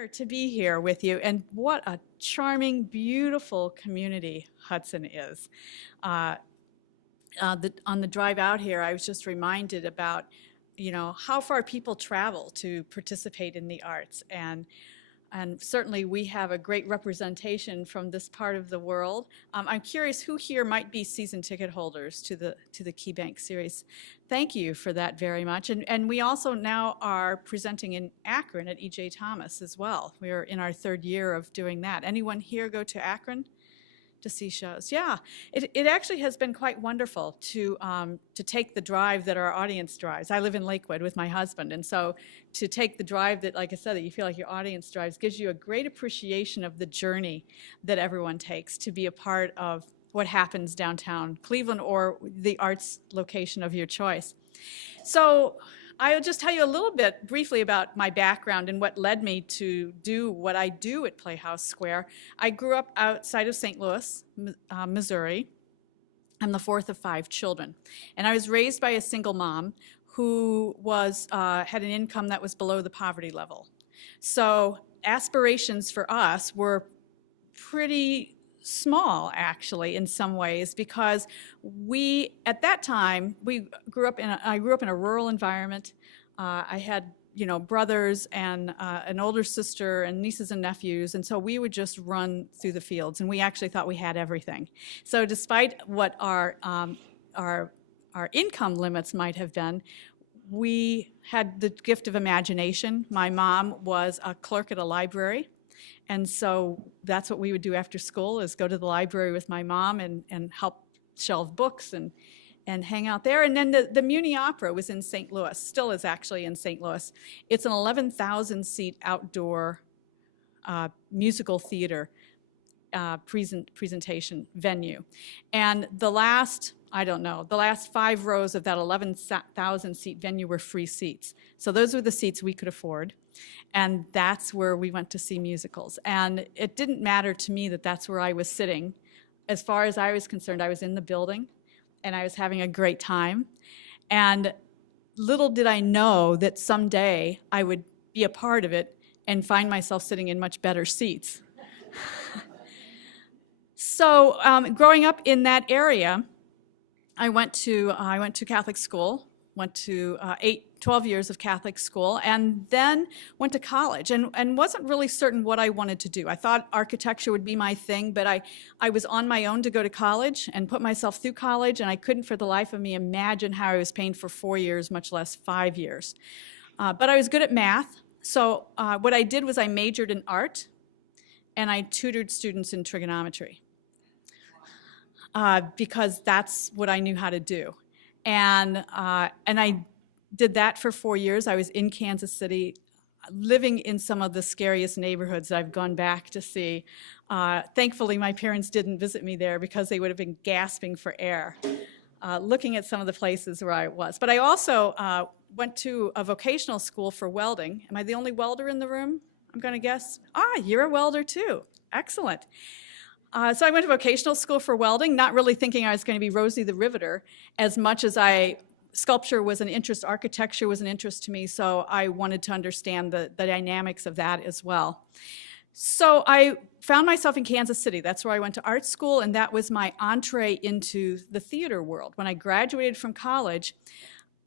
honor to be here with you, and what a charming, beautiful community Hudson is. On the drive out here, I was just reminded about, how far people travel to participate in the arts, and certainly we have a great representation from this part of the world. I'm curious who here might be season ticket holders to the KeyBank series. Thank you for that very much. And we also now are presenting in Akron at E.J. Thomas as well. We're in our third year of doing that. Anyone here go to Akron to see shows? Yeah, it actually has been quite wonderful to take the drive that our audience drives. I live in Lakewood with my husband, and so to take the drive that, like I said, that you feel like your audience drives gives you a great appreciation of the journey that everyone takes to be a part of what happens downtown Cleveland or the arts location of your choice. So I'll just tell you a little bit briefly about my background and what led me to do what I do at Playhouse Square. I grew up outside of St. Louis, Missouri. I'm the fourth of 5 children. And I was raised by a single mom who had an income that was below the poverty level. So aspirations for us were pretty small, actually, in some ways, because at that time, I grew up in a rural environment. I had, brothers and an older sister and nieces and nephews, and so we would just run through the fields, and we actually thought we had everything. So despite what our income limits might have been, we had the gift of imagination. My mom was a clerk at a library. And so that's what we would do after school, is go to the library with my mom and help shelve books and hang out there. And then the Muni Opera was in St. Louis, still is actually in St. Louis. It's an 11,000-seat outdoor musical theater presentation venue. And the last 5 rows of that 11,000-seat venue were free seats. So those were the seats we could afford. And that's where we went to see musicals. And it didn't matter to me that that's where I was sitting. As far as I was concerned, I was in the building, and I was having a great time. And little did I know that someday I would be a part of it and find myself sitting in much better seats. So growing up in that area, I went to Catholic school, went to 12 years of Catholic school, and then went to college and wasn't really certain what I wanted to do. I thought architecture would be my thing, but I was on my own to go to college and put myself through college, and I couldn't for the life of me imagine how I was paying for 4 years, much less 5 years. But I was good at math, so what I did was I majored in art, and I tutored students in trigonometry. Because that's what I knew how to do. And I did that for 4 years. I was in Kansas City, living in some of the scariest neighborhoods I've gone back to see. Thankfully, my parents didn't visit me there because they would have been gasping for air, looking at some of the places where I was. But I also went to a vocational school for welding. Am I the only welder in the room, I'm going to guess? You're a welder too. Excellent. So I went to vocational school for welding, not really thinking I was going to be Rosie the Riveter, as much as sculpture was an interest, architecture was an interest to me, so I wanted to understand the dynamics of that as well. So I found myself in Kansas City. That's where I went to art school, and that was my entree into the theater world. When I graduated from college,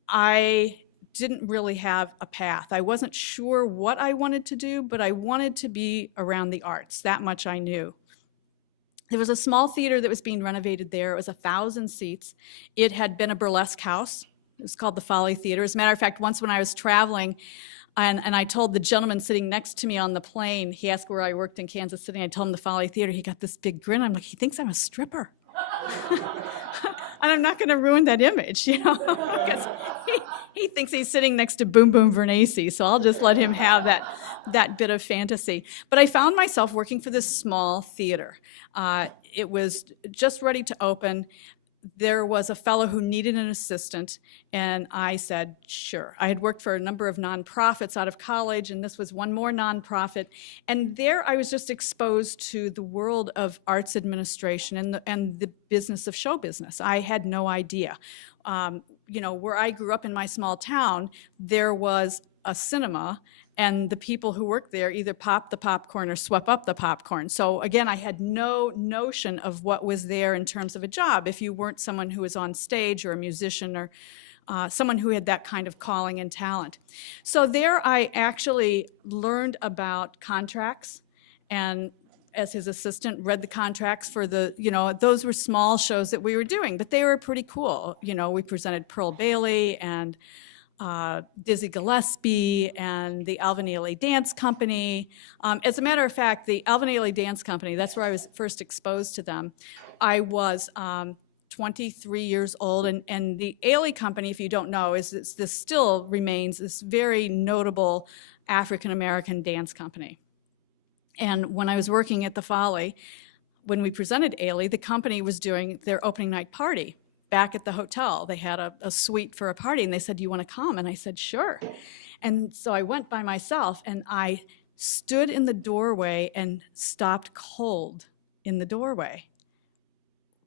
I didn't really have a path. I wasn't sure what I wanted to do, but I wanted to be around the arts. That much I knew. There was a small theater that was being renovated there. It was 1,000 seats. It had been a burlesque house. It was called the Folly Theater. As a matter of fact, once when I was traveling, and I told the gentleman sitting next to me on the plane, he asked where I worked in Kansas City. I told him the Folly Theater. He got this big grin. I'm like, he thinks I'm a stripper. And I'm not going to ruin that image, because he thinks he's sitting next to Boom Boom Vernaci, so I'll just let him have that bit of fantasy. But I found myself working for this small theater. It was just ready to open. There was a fellow who needed an assistant, and I said, sure. I had worked for a number of nonprofits out of college, and this was one more nonprofit. And there I was just exposed to the world of arts administration and the business of show business. I had no idea. Where I grew up in my small town, there was a cinema And the people who worked there either popped the popcorn or swept up the popcorn. So again, I had no notion of what was there in terms of a job if you weren't someone who was on stage or a musician or someone who had that kind of calling and talent. So there I actually learned about contracts, and as his assistant read the contracts for the, those were small shows that we were doing, but they were pretty cool. We presented Pearl Bailey and Dizzy Gillespie and the Alvin Ailey Dance Company. As a matter of fact, the Alvin Ailey Dance Company, that's where I was first exposed to them. I was 23 years old, and the Ailey Company, if you don't know, this still remains this very notable African-American dance company. And when I was working at the Folly, when we presented Ailey, the company was doing their opening night party back at the hotel. They had a suite for a party, and they said, "Do you want to come?" And I said, "Sure." And so I went by myself, and I stood in the doorway and stopped cold in the doorway,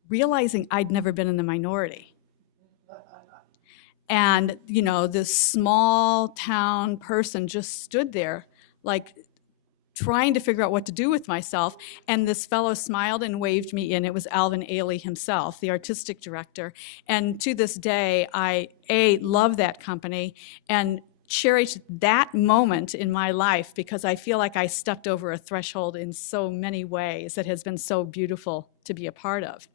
realizing I'd never been in the minority. And, this small town person just stood there, like, trying to figure out what to do with myself, and this fellow smiled and waved me in. It was Alvin Ailey himself, the artistic director. And to this day, I, love that company and cherish that moment in my life because I feel like I stepped over a threshold in so many ways that has been so beautiful to be a part of.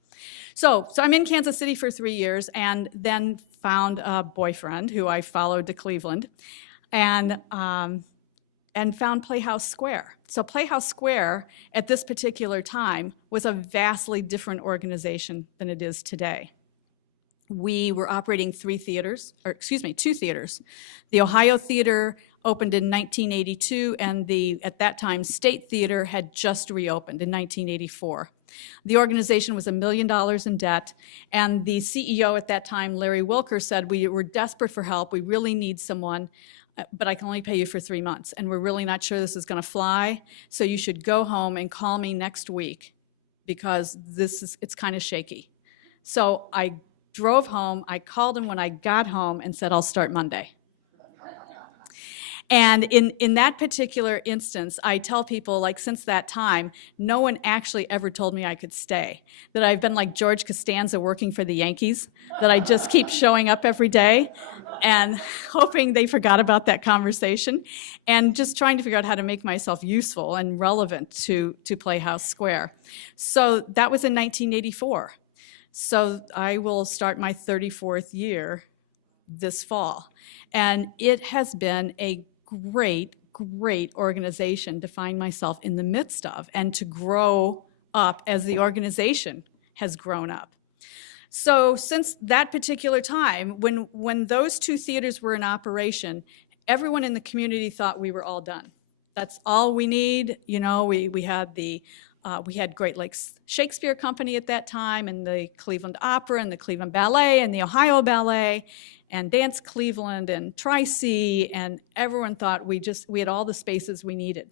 So I'm in Kansas City for 3 years and then found a boyfriend who I followed to Cleveland, and found Playhouse Square. So Playhouse Square at this particular time was a vastly different organization than it is today. We were operating 2 theaters. The Ohio Theater opened in 1982, and the, at that time, State Theater had just reopened in 1984. The organization was $1 million in debt, and the CEO at that time, Larry Wilker, said, "We were desperate for help. We really need someone, but I can only pay you for 3 months, and we're really not sure this is going to fly, so you should go home and call me next week because it's kind of shaky." So I drove home, I called him when I got home and said, "I'll start Monday." And in that particular instance, I tell people, like, since that time, no one actually ever told me I could stay, that I've been like George Costanza working for the Yankees, that I just keep showing up every day and hoping they forgot about that conversation and just trying to figure out how to make myself useful and relevant to Playhouse Square. So that was in 1984. So I will start my 34th year this fall. And it has been a great organization to find myself in the midst of and to grow up as the organization has grown up. So since that particular time, when those 2 theaters were in operation, everyone in the community thought we were all done. That's all we need. We had Great Lakes Shakespeare Company at that time, and the Cleveland Opera, and the Cleveland Ballet, and the Ohio Ballet, and Dance Cleveland, and Tri-C, and everyone thought we had all the spaces we needed.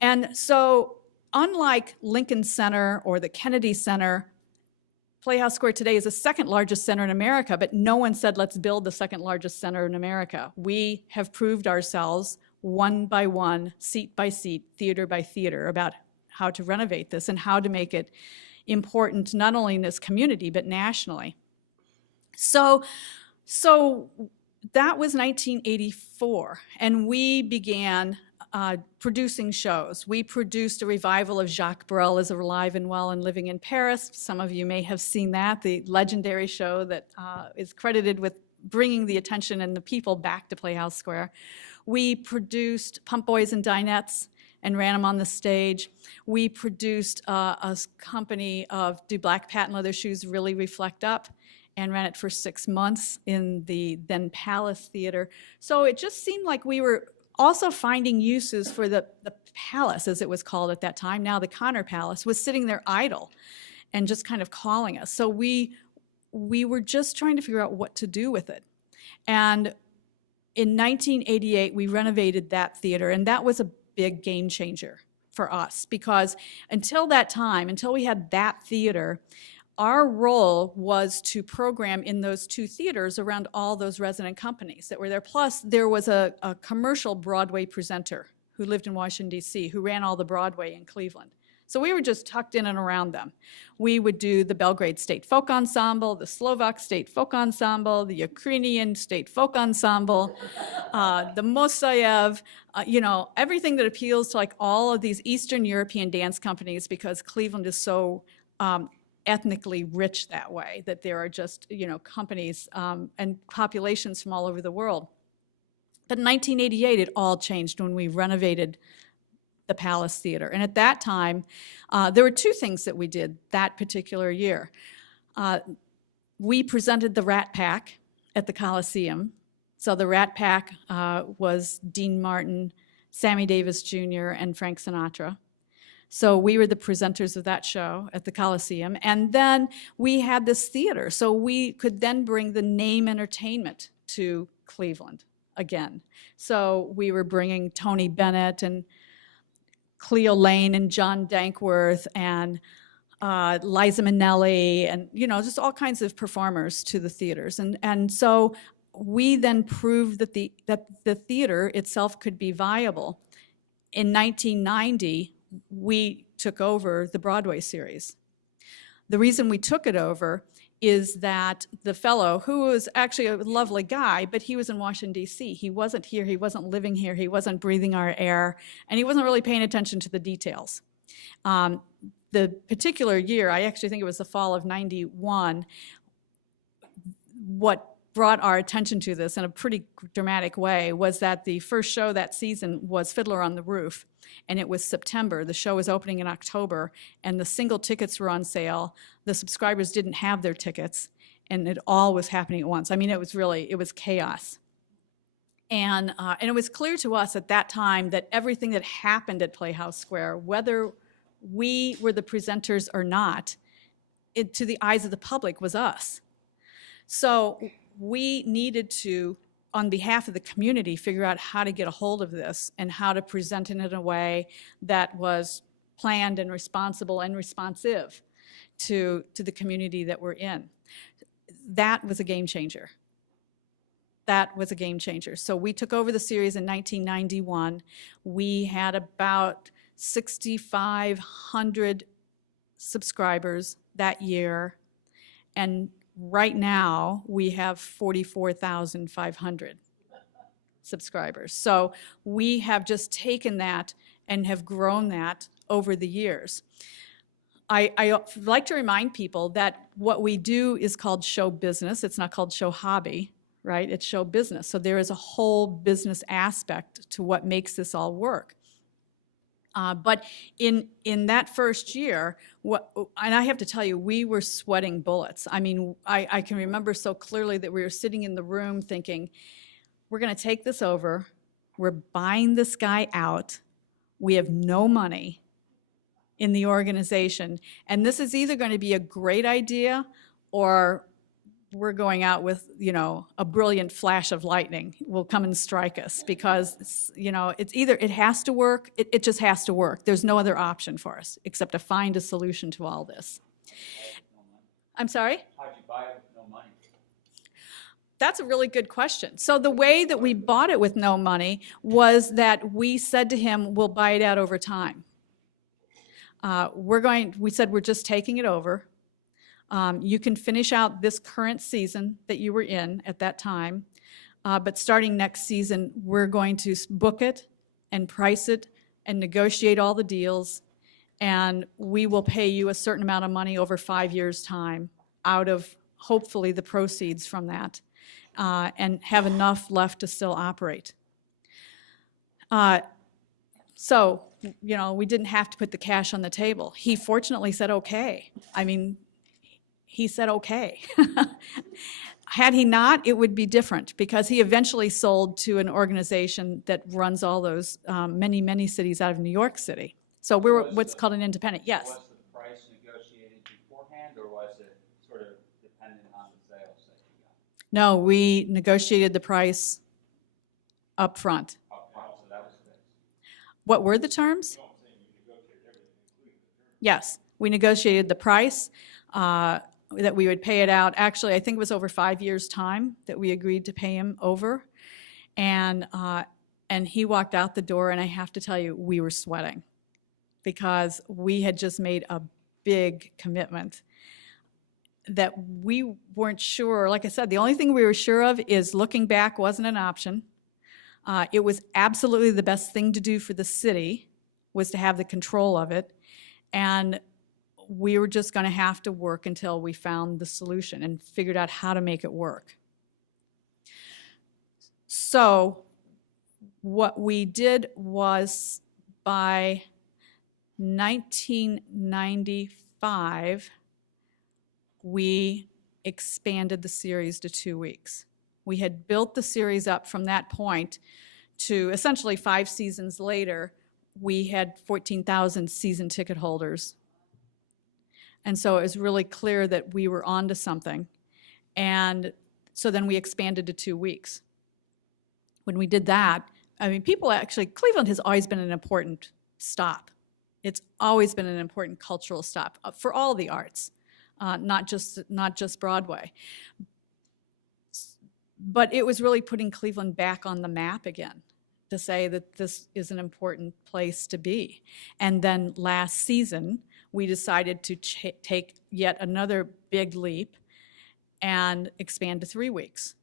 And so, unlike Lincoln Center or the Kennedy Center, Playhouse Square today is the 2nd largest center in America, but no one said, "Let's build the 2nd largest center in America." We have proved ourselves one by one, seat by seat, theater by theater, about how to renovate this and how to make it important not only in this community but nationally. So that was 1984, and we began producing shows. We produced a revival of Jacques Brel as Alive and Well and Living in Paris. Some of you may have seen that, the legendary show that is credited with bringing the attention and the people back to Playhouse Square. We produced Pump Boys and Dinettes and ran them on the stage. We produced a company of Do Black Patent Leather Shoes Really Reflect Up, and ran it for 6 months in the then Palace Theater. So it just seemed like we were also finding uses for the Palace, as it was called at that time. Now the Connor Palace was sitting there idle and just kind of calling us. So we were just trying to figure out what to do with it. And in 1988, we renovated that theater, and that was a big game changer for us, because until that time, until we had that theater, our role was to program in those 2 theaters around all those resident companies that were there. Plus, there was a commercial Broadway presenter who lived in Washington, D.C., who ran all the Broadway in Cleveland. So we were just tucked in and around them. We would do the Belgrade State Folk Ensemble, the Slovak State Folk Ensemble, the Ukrainian State Folk Ensemble, the Mosayev, everything that appeals to like all of these Eastern European dance companies, because Cleveland is so ethnically rich that way, that there are just, companies and populations from all over the world. But in 1988, it all changed when we renovated the Palace Theater. And at that time, there were 2 things that we did that particular year. We presented the Rat Pack at the Coliseum. So the Rat Pack was Dean Martin, Sammy Davis Jr., and Frank Sinatra. So we were the presenters of that show at the Coliseum. And then we had this theater, so we could then bring the name entertainment to Cleveland again. So we were bringing Tony Bennett and Cleo Lane and John Dankworth and Liza Minnelli and, just all kinds of performers to the theaters. And so we then proved that the theater itself could be viable. In 1990, we took over the Broadway series. The reason we took it over is that the fellow, who was actually a lovely guy, but he was in Washington, D.C. He wasn't here, he wasn't living here, he wasn't breathing our air, and he wasn't really paying attention to the details. The particular year, I actually think it was the fall of '91, what brought our attention to this in a pretty dramatic way was that the first show that season was Fiddler on the Roof, and it was September. The show was opening in October, and the single tickets were on sale. The subscribers didn't have their tickets, and it all was happening at once. I mean, it was chaos. And it was clear to us at that time that everything that happened at Playhouse Square, whether we were the presenters or not, to the eyes of the public was us. So we needed to, on behalf of the community, figure out how to get a hold of this and how to present it in a way that was planned and responsible and responsive to the community that we're in. That was a game changer. That was a game changer. So we took over the series in 1991. We had about 6,500 subscribers that year, and right now, we have 44,500 subscribers. So we have just taken that and have grown that over the years. I like to remind people that what we do is called show business. It's not called show hobby, right? It's show business. So there is a whole business aspect to what makes this all work. But in that first year, and I have to tell you, we were sweating bullets. I mean, I can remember so clearly that we were sitting in the room thinking, we're going to take this over. We're buying this guy out. We have no money in the organization. And this is either going to be a great idea or we're going out with, a brilliant flash of lightning will come and strike us, because, it's either it has to work, it just has to work. There's no other option for us except to find a solution to all this. I'm sorry? How'd you buy it with no money? That's a really good question. So the way that we bought it with no money was that we said to him, we'll buy it out over time. We said, we're just taking it over. You can finish out this current season that you were in at that time, but starting next season, we're going to book it and price it and negotiate all the deals, and we will pay you a certain amount of money over 5 years' time out of, hopefully, the proceeds from that, and have enough left to still operate. So, we didn't have to put the cash on the table. He fortunately said okay. I mean, he said okay. Had he not, it would be different, because he eventually sold to an organization that runs all those many, many cities out of New York City. So we're what's called an independent, yes. Was the price negotiated beforehand, or was it sort of dependent on the sales that you got? No, we negotiated the price up front. Up front, so that was fixed. What were the terms? No, I'm saying you negotiated everything, including the terms. Yes, we negotiated the price. that we would pay it out. Actually, I think it was over 5 years' time that we agreed to pay him over. And he walked out the door, and I have to tell you, we were sweating because we had just made a big commitment that we weren't sure. Like I said, the only thing we were sure of is looking back wasn't an option. It was absolutely the best thing to do for the city, was to have the control of it. And we were just going to have to work until we found the solution and figured out how to make it work. So what we did was, by 1995, we expanded the series to 2 weeks. We had built the series up from that point to essentially 5 seasons later, we had 14,000 season ticket holders. And so it was really clear that we were onto something. And so then we expanded to 2 weeks. When we did that, I mean, people actually, Cleveland has always been an important stop. It's always been an important cultural stop for all the arts, not just Broadway. But it was really putting Cleveland back on the map again, to say that this is an important place to be. And then last season, we decided to take yet another big leap and expand to 3 weeks.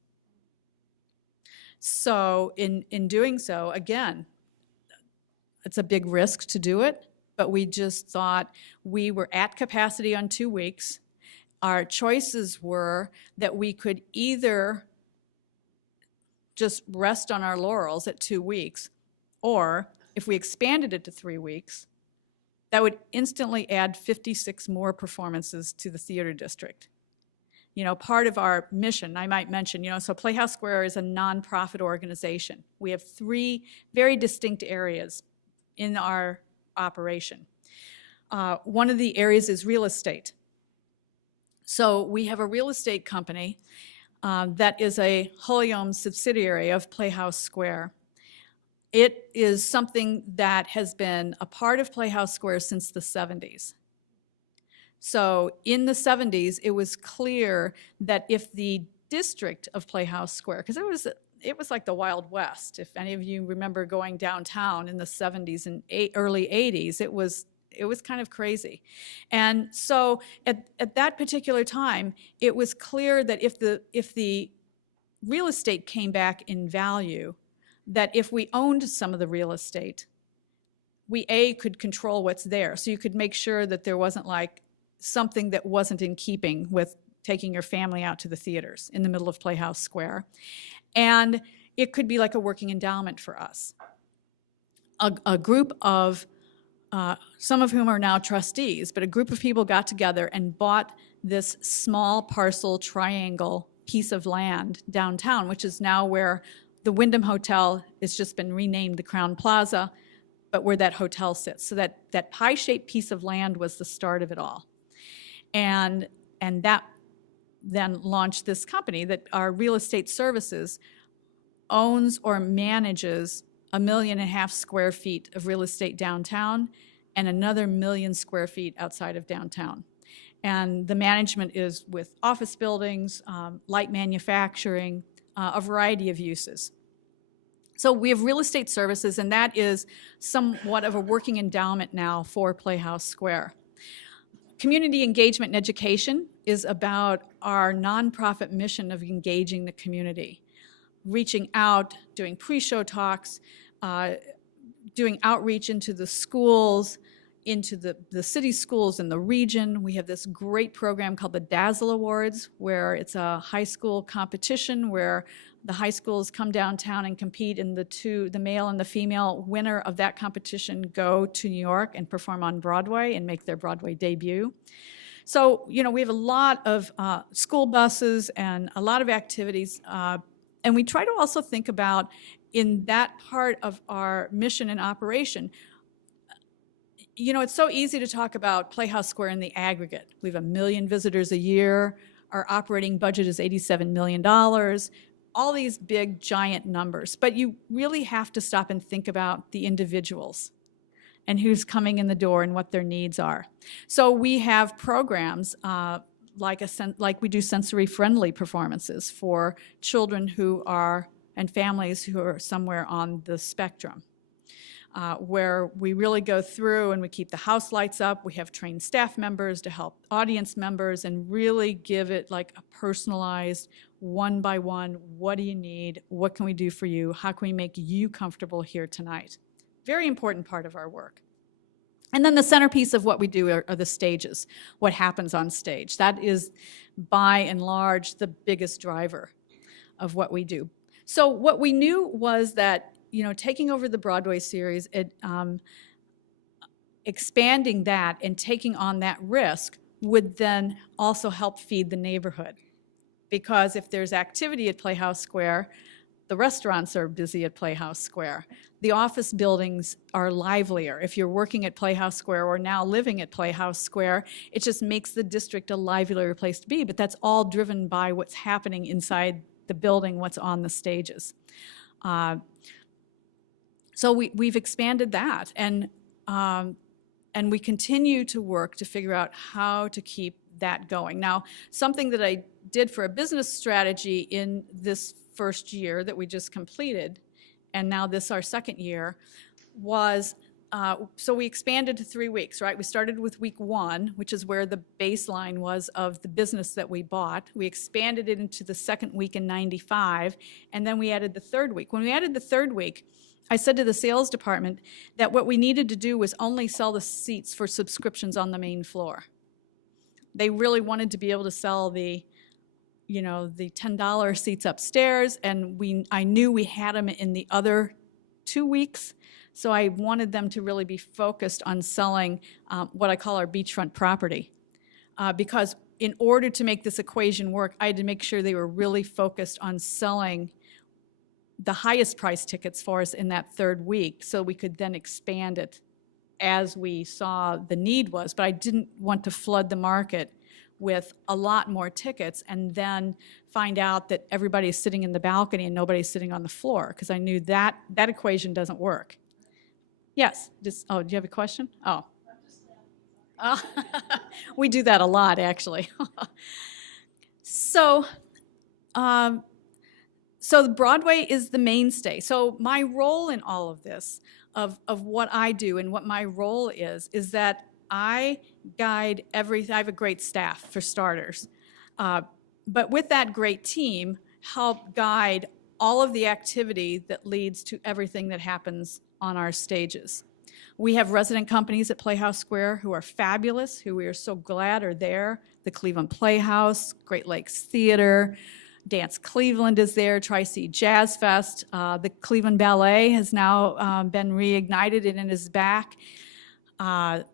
So in doing so, again, it's a big risk to do it, but we just thought we were at capacity on 2 weeks. Our choices were that we could either just rest on our laurels at 2 weeks, or if we expanded it to 3 weeks, that would instantly add 56 more performances to the theater district. You know, part of our mission, I might mention, so Playhouse Square is a nonprofit organization. We have 3 very distinct areas in our operation. One of the areas is real estate. So we have a real estate company that is a wholly owned subsidiary of Playhouse Square. It is something that has been a part of Playhouse Square since the 70s. So in the 70s, it was clear that if the district of Playhouse Square, because it was like the Wild West, if any of you remember going downtown in the 70s and early 80s, it was kind of crazy. And so at that particular time, it was clear that if the real estate came back in value, that if we owned some of the real estate, we could control what's there. So you could make sure that there wasn't like something that wasn't in keeping with taking your family out to the theaters in the middle of Playhouse Square. And it could be like a working endowment for us. A group of, some of whom are now trustees, but a group of people got together and bought this small parcel triangle piece of land downtown, which is now where the Wyndham Hotel has just been renamed the Crowne Plaza, but where that hotel sits. So that pie-shaped piece of land was the start of it all. And that then launched this company that our real estate services owns or manages 1.5 million square feet of real estate downtown and another 1 million square feet outside of downtown. And the management is with office buildings, light manufacturing, a variety of uses. So we have real estate services, and that is somewhat of a working endowment now for Playhouse Square. Community engagement and education is about our nonprofit mission of engaging the community, reaching out, doing pre-show talks, doing outreach into the schools, into the city schools in the region. We have this great program called the Dazzle Awards, where it's a high school competition where the high schools come downtown and compete, and the male and the female winner of that competition go to New York and perform on Broadway and make their Broadway debut. So, we have a lot of school buses and a lot of activities, and we try to also think about, in that part of our mission and operation, it's so easy to talk about Playhouse Square in the aggregate. We have 1 million visitors a year. Our operating budget is $87 million. All these big, giant numbers. But you really have to stop and think about the individuals. and who's coming in the door and what their needs are. So we have programs like we do sensory-friendly performances for children who are, and families who are somewhere on the spectrum, where we really go through and we keep the house lights up. We have trained staff members to help audience members and really give it like a personalized, one by one, what do you need? What can we do for you? How can we make you comfortable here tonight? Very important part of our work. And then the centerpiece of what we do are the stages, what happens on stage. That is, by and large, the biggest driver of what we do. So what we knew was that, you know, taking over the Broadway series, expanding that and taking on that risk would then also help feed the neighborhood. Because if there's activity at Playhouse Square, the restaurants are busy at Playhouse Square. The office buildings are livelier. If you're working at Playhouse Square or now living at Playhouse Square, it just makes the district a livelier place to be. But that's all driven by what's happening inside the building, what's on the stages. So we've expanded that, and we continue to work to figure out how to keep that going. Now, something that I did for a business strategy in this first year that we just completed, and now this our second year, was, so we expanded to 3 weeks, right? We started with week 1, which is where the baseline was of the business that we bought. We expanded it into the second week in 95, and then we added the third week. When we added the third week, I said to the sales department that what we needed to do was only sell the seats for subscriptions on the main floor. They really wanted to be able to sell the, you know, the $10 seats upstairs, and I knew we had them in the other 2 weeks, so I wanted them to really be focused on selling what I call our beachfront property. Because in order to make this equation work, I had to make sure they were really focused on selling the highest price tickets for us in that third week, so we could then expand it as we saw the need was. But I didn't want to flood the market with a lot more tickets and then find out that everybody's sitting in the balcony and nobody's sitting on the floor, because I knew that that equation doesn't work. Yes, oh, do you have a question? Oh. We do that a lot, actually. So the Broadway is the mainstay. So my role in all of this, of what I do and what my role is that I guide everything. I have a great staff, for starters. But with that great team, help guide all of the activity that leads to everything that happens on our stages. We have resident companies at Playhouse Square who are fabulous, who we are so glad are there. The Cleveland Playhouse, Great Lakes Theater, Dance Cleveland is there, Tri-C Jazz Fest. The Cleveland Ballet has now been reignited and is back. I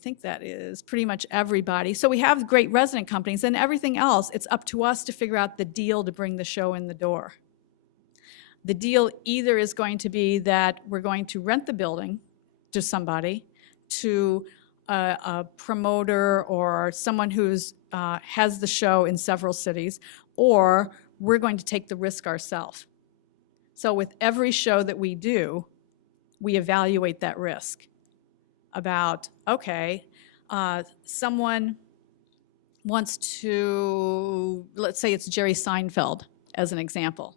think that is pretty much everybody. So we have great resident companies, and everything else, it's up to us to figure out the deal to bring the show in the door. The deal either is going to be that we're going to rent the building to somebody, to a promoter or someone who's has the show in several cities, or we're going to take the risk ourselves. So with every show that we do, we evaluate that risk about, okay, someone wants to, let's say it's Jerry Seinfeld as an example.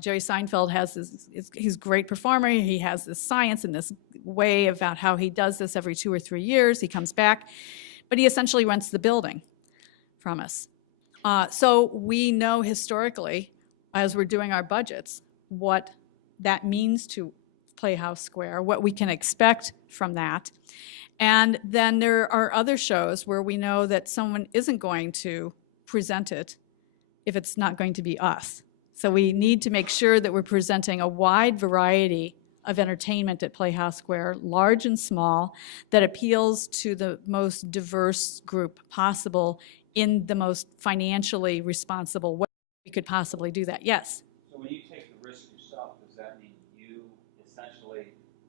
Jerry Seinfeld has this, he's a great performer, he has this science and this way about how he does this every 2 or 3 years, he comes back, but he essentially rents the building from us. So we know historically, as we're doing our budgets, what that means to Playhouse Square, what we can expect from that. And then there are other shows where we know that someone isn't going to present it if it's not going to be us. So we need to make sure that we're presenting a wide variety of entertainment at Playhouse Square, large and small, that appeals to the most diverse group possible in the most financially responsible way we could possibly do that. Yes? So when you take the risk yourself, does that mean you essentially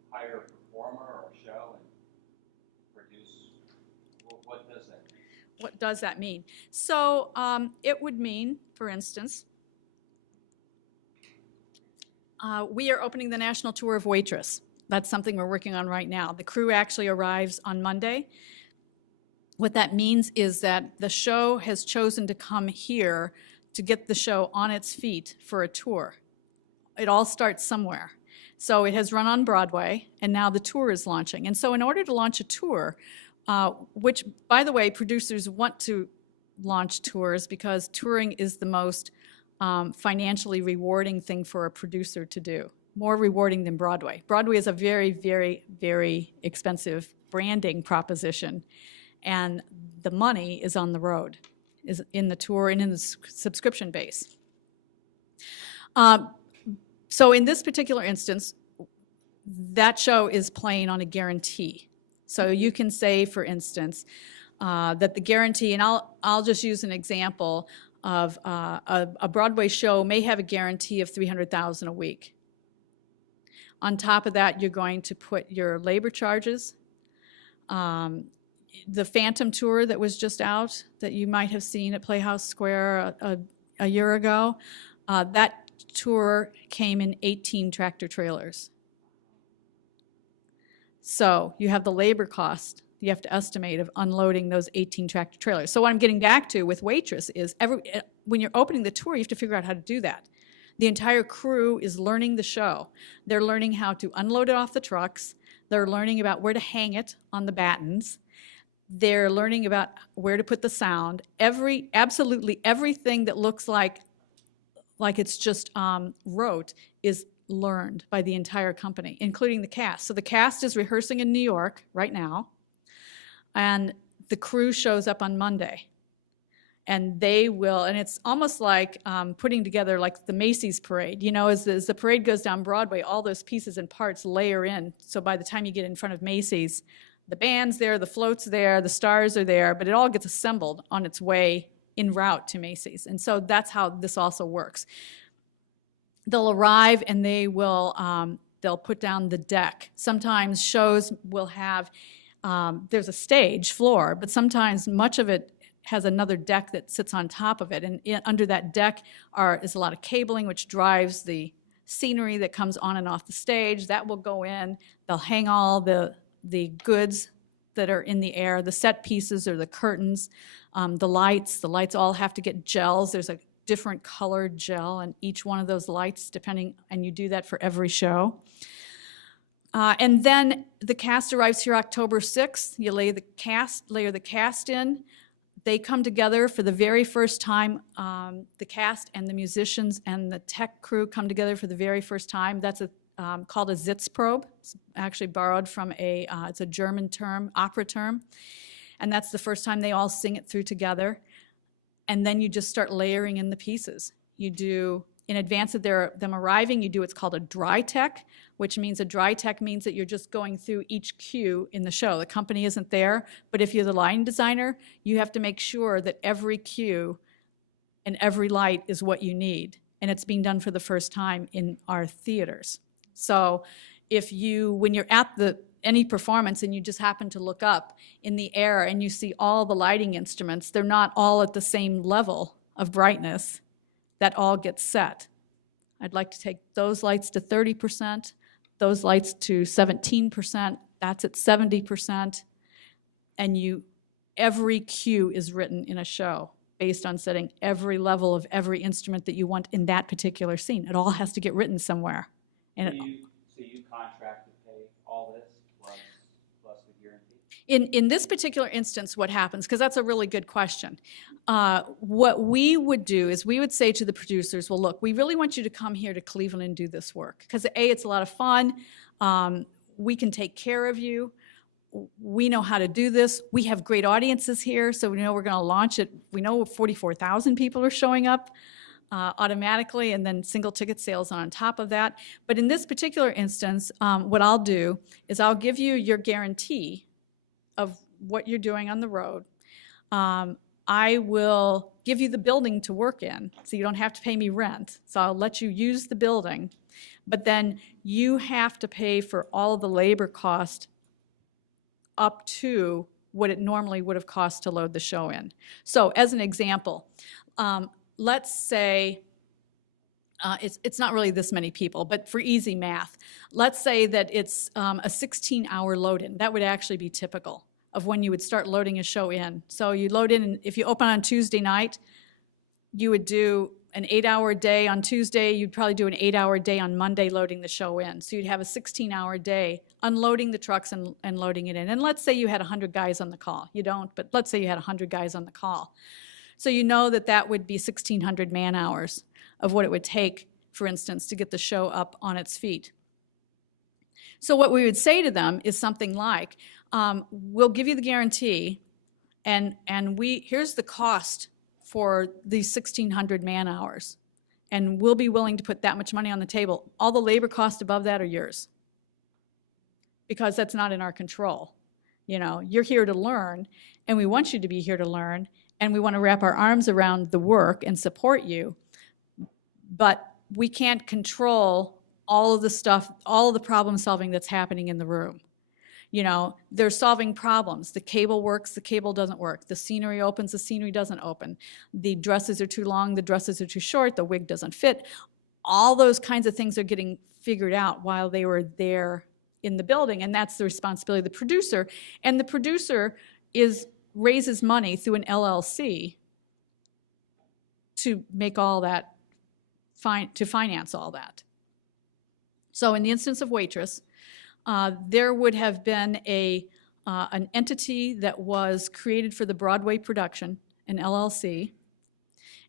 hire a performer or a show and produce? What does that mean? What does that mean? So it would mean, for instance, we are opening the national tour of Waitress That's something we're working on right now. The crew actually arrives on Monday. What that means is that the show has chosen to come here to get the show on its feet for a tour. It all starts somewhere. So it has run on Broadway, and now the tour is launching. And so in order to launch a tour, which, by the way, producers want to launch tours because touring is the most financially rewarding thing for a producer to do, more rewarding than Broadway. Broadway is a very, very, very expensive branding proposition, and the money is on the road, is in the tour and in the subscription base. So in this particular instance, that show is playing on a guarantee. So you can say, for instance, that the guarantee, and I'll just use an example of a Broadway show may have a guarantee of $300,000 a week. On top of that, you're going to put your labor charges. The Phantom tour that was just out, that you might have seen at Playhouse Square a year ago, that tour came in 18 tractor trailers. So you have the labor cost you have to estimate of unloading those 18 tractor trailers. So what I'm getting back to with Waitress is when you're opening the tour, you have to figure out how to do that. The entire crew is learning the show. They're learning how to unload it off the trucks. They're learning about where to hang it on the battens. They're learning about where to put the sound. Absolutely everything that looks like it's just rote is learned by the entire company, including the cast. So the cast is rehearsing in New York right now, and the crew shows up on Monday. And it's almost like putting together like the Macy's parade. You know, as the parade goes down Broadway, all those pieces and parts layer in. So by the time you get in front of Macy's, the band's there, the float's there, the stars are there, but it all gets assembled on its way en route to Macy's. And so that's how this also works. They'll arrive and they'll put down the deck. Sometimes shows will have, there's a stage floor, but sometimes much of it has another deck that sits on top of it. And under that deck is a lot of cabling, which drives the scenery that comes on and off the stage. That will go in. They'll hang all the goods that are in the air, the set pieces or the curtains, the lights all have to get gels. There's a different colored gel in each one of those lights, and you do that for every show. And then the cast arrives here October 6th. You layer the cast in. They come together for the very first time. The cast and the musicians and the tech crew come together for the very first time. That's called a Sitzprobe. It's actually borrowed from it's a German term, opera term. And that's the first time they all sing it through together. And then you just start layering in the pieces. You do, in advance of them arriving, you do what's called a dry tech, which means a dry tech means that you're just going through each cue in the show. The company isn't there, but if you're the line designer, you have to make sure that every cue and every light is what you need. And it's being done for the first time in our theaters. So when you're at any performance and you just happen to look up in the air and you see all the lighting instruments, they're not all at the same level of brightness. That all gets set. I'd like to take those lights to 30%, those lights to 17%, that's at 70%, and every cue is written in a show based on setting every level of every instrument that you want in that particular scene. It all has to get written somewhere. And so you contract to pay all this plus the guarantee? In this particular instance, what happens, because that's a really good question, what we would do is we would say to the producers, well, look, we really want you to come here to Cleveland and do this work, because it's a lot of fun. We can take care of you. We know how to do this. We have great audiences here, so we know we're going to launch it. We know 44,000 people are showing up automatically, and then single ticket sales on top of that. But in this particular instance, what I'll do is I'll give you your guarantee of what you're doing on the road. I will give you the building to work in, so you don't have to pay me rent. So I'll let you use the building, but then you have to pay for all of the labor cost up to what it normally would have cost to load the show in. So as an example, let's say it's not really this many people, but for easy math, let's say that it's a 16-hour load-in. That would actually be typical of when you would start loading a show in. So you load in, and if you open on Tuesday night, you would do an 8-hour day on Tuesday. You'd probably do an 8-hour day on Monday loading the show in. So you'd have a 16-hour day unloading the trucks and loading it in. And let's say you had 100 guys on the call. You don't, but let's say you had 100 guys on the call. So you know that that would be 1,600 man-hours of what it would take, for instance, to get the show up on its feet. So what we would say to them is something like, we'll give you the guarantee, and here's the cost for these 1,600 man-hours, and we'll be willing to put that much money on the table. All the labor costs above that are yours, because that's not in our control. You know, you're here to learn, and we want you to be here to learn, and we want to wrap our arms around the work and support you, but we can't control all of the stuff, all of the problem solving that's happening in the room. You know, they're solving problems. The cable works, the cable doesn't work. The scenery opens, the scenery doesn't open. The dresses are too long, the dresses are too short, the wig doesn't fit. All those kinds of things are getting figured out while they were there in the building, and that's the responsibility of the producer. And the producer raises money through an LLC to make all that, to finance all that. So in the instance of Waitress, there would have been an entity that was created for the Broadway production, an LLC,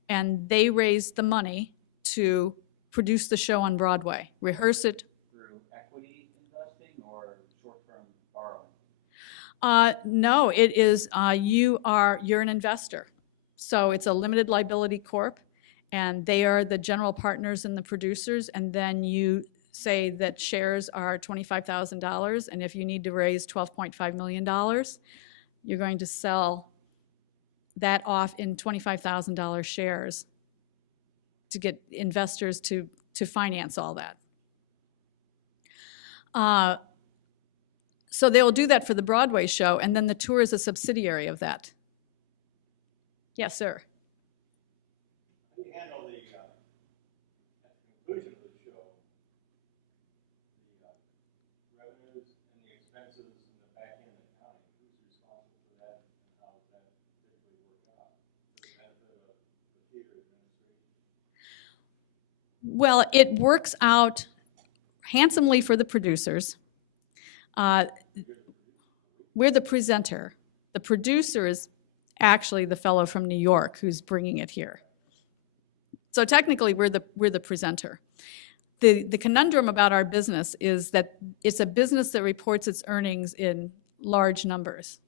and they raised the money to produce the show on Broadway, rehearse it. Through equity investing or short-term borrowing? No, it is, you're an investor. So it's a limited liability corp, and they are the general partners and the producers, and then you say that shares are $25,000, and if you need to raise $12.5 million, you're going to sell that off in $25,000 shares to get investors to finance all that. So they will do that for the Broadway show, and then the tour is a subsidiary of that. Yes, sir. How do you handle at the conclusion of the show, the revenues and the expenses and the back end accounting? Who's responsible for that, and how does that typically work out for the benefit of the theater administration? Well, it works out handsomely for the producers. We're the presenter. The producer is actually the fellow from New York who's bringing it here. So technically, we're the presenter. The conundrum about our business is that it's a business that reports its earnings in large numbers.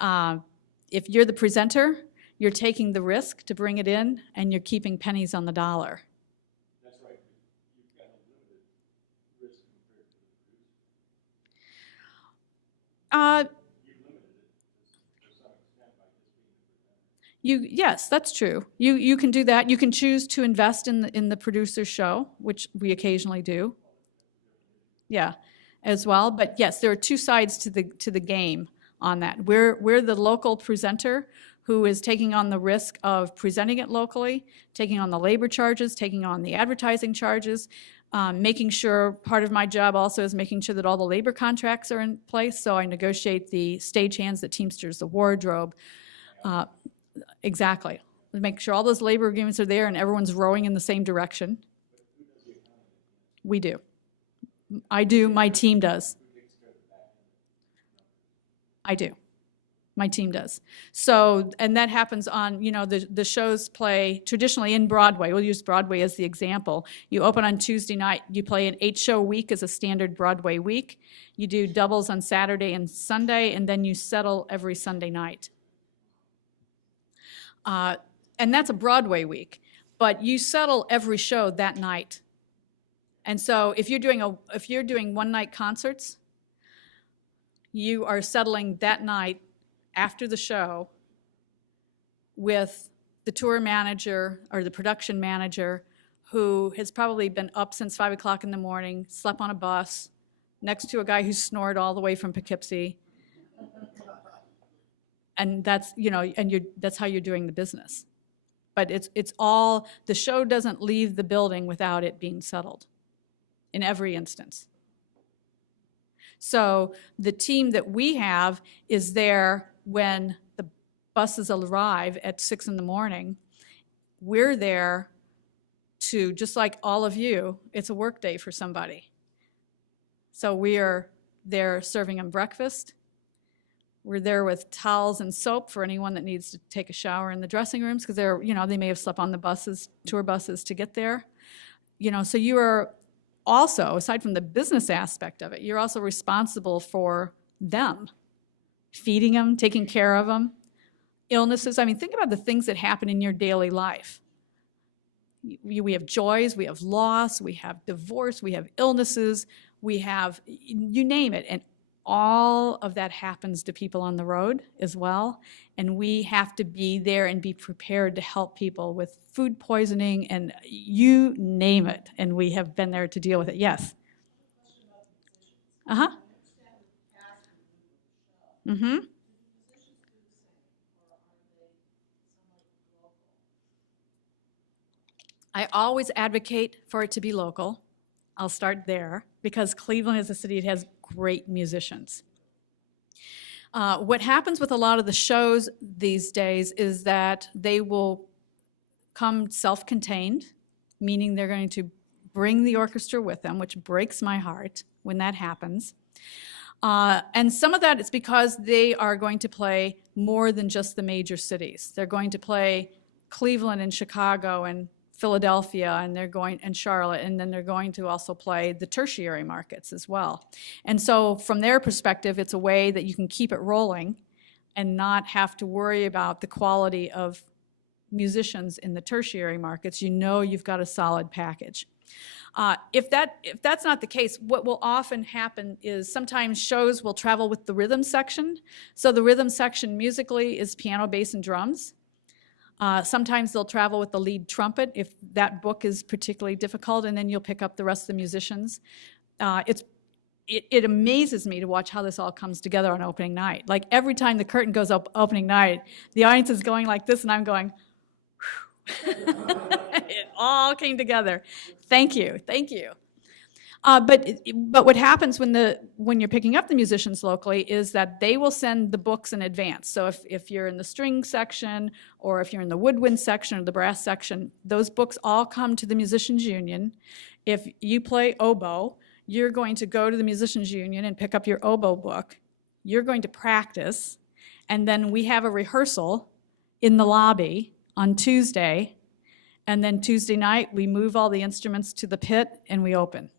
If you're the presenter, you're taking the risk to bring it in, and you're keeping pennies on the dollar. That's right. You've got a limited risk compared to the producer. You limited it to some extent by just being the presenter. Yes, that's true. You can do that. You can choose to invest in the producer's show, which we occasionally do. Yeah, as well. But yes, there are two sides to the game on that. We're the local presenter who is taking on the risk of presenting it locally, taking on the labor charges, taking on the advertising charges, making sure, part of my job also is making sure that all the labor contracts are in place. So I negotiate the stagehands, the teamsters, the wardrobe. Exactly. Make sure all those labor agreements are there and everyone's rowing in the same direction. We do. I do. My team does. I do. My team does. So, and that happens on, the shows play traditionally in Broadway. We'll use Broadway as the example. You open on Tuesday night, you play an 8-show week as a standard Broadway week. You do doubles on Saturday and Sunday, and then you settle every Sunday night. And that's a Broadway week, but you settle every show that night. And so if you're doing one-night concerts, you are settling that night after the show with the tour manager or the production manager who has probably been up since 5 o'clock in the morning, slept on a bus, next to a guy who snored all the way from Poughkeepsie. And that's, that's how you're doing the business. But it's all, the show doesn't leave the building without it being settled in every instance. So the team that we have is there when the buses arrive at 6 in the morning. We're there to, just like all of you, it's a work day for somebody. So we are there serving them breakfast. We're there with towels and soap for anyone that needs to take a shower in the dressing rooms, because they're, they may have slept on the buses, tour buses, to get there. So you are also, aside from the business aspect of it, you're also responsible for them, feeding them, taking care of them, illnesses. I mean, think about the things that happen in your daily life. We have joys, we have loss, we have divorce, we have illnesses, we have, you name it, and all of that happens to people on the road as well, and we have to be there and be prepared to help people with food poisoning and you name it, and we have been there to deal with it. Yes? Uh-huh. Mm-hmm. I always advocate for it to be local. I'll start there, because Cleveland is a city that has great musicians. What happens with a lot of the shows these days is that they will come self-contained, meaning they're going to bring the orchestra with them, which breaks my heart when that happens. And some of that is because they are going to play more than just the major cities. They're going to play Cleveland and Chicago and Philadelphia, and Charlotte, and then they're going to also play the tertiary markets as well. And so from their perspective, it's a way that you can keep it rolling and not have to worry about the quality of musicians in the tertiary markets. You've got a solid package. If that's not the case, what will often happen is sometimes shows will travel with the rhythm section. So the rhythm section musically is piano, bass, and drums. Sometimes they'll travel with the lead trumpet if that book is particularly difficult, and then you'll pick up the rest of the musicians. It amazes me to watch how this all comes together on opening night. Like every time the curtain goes up opening night, the audience is going like this, and I'm going, it all came together. Thank you, thank you. But what happens when you're picking up the musicians locally is that they will send the books in advance. So if you're in the string section, or if you're in the woodwind section or the brass section, those books all come to the Musicians Union. If you play oboe, you're going to go to the Musicians Union and pick up your oboe book. You're going to practice, and then we have a rehearsal in the lobby on Tuesday, and then Tuesday night we move all the instruments to the pit and we open.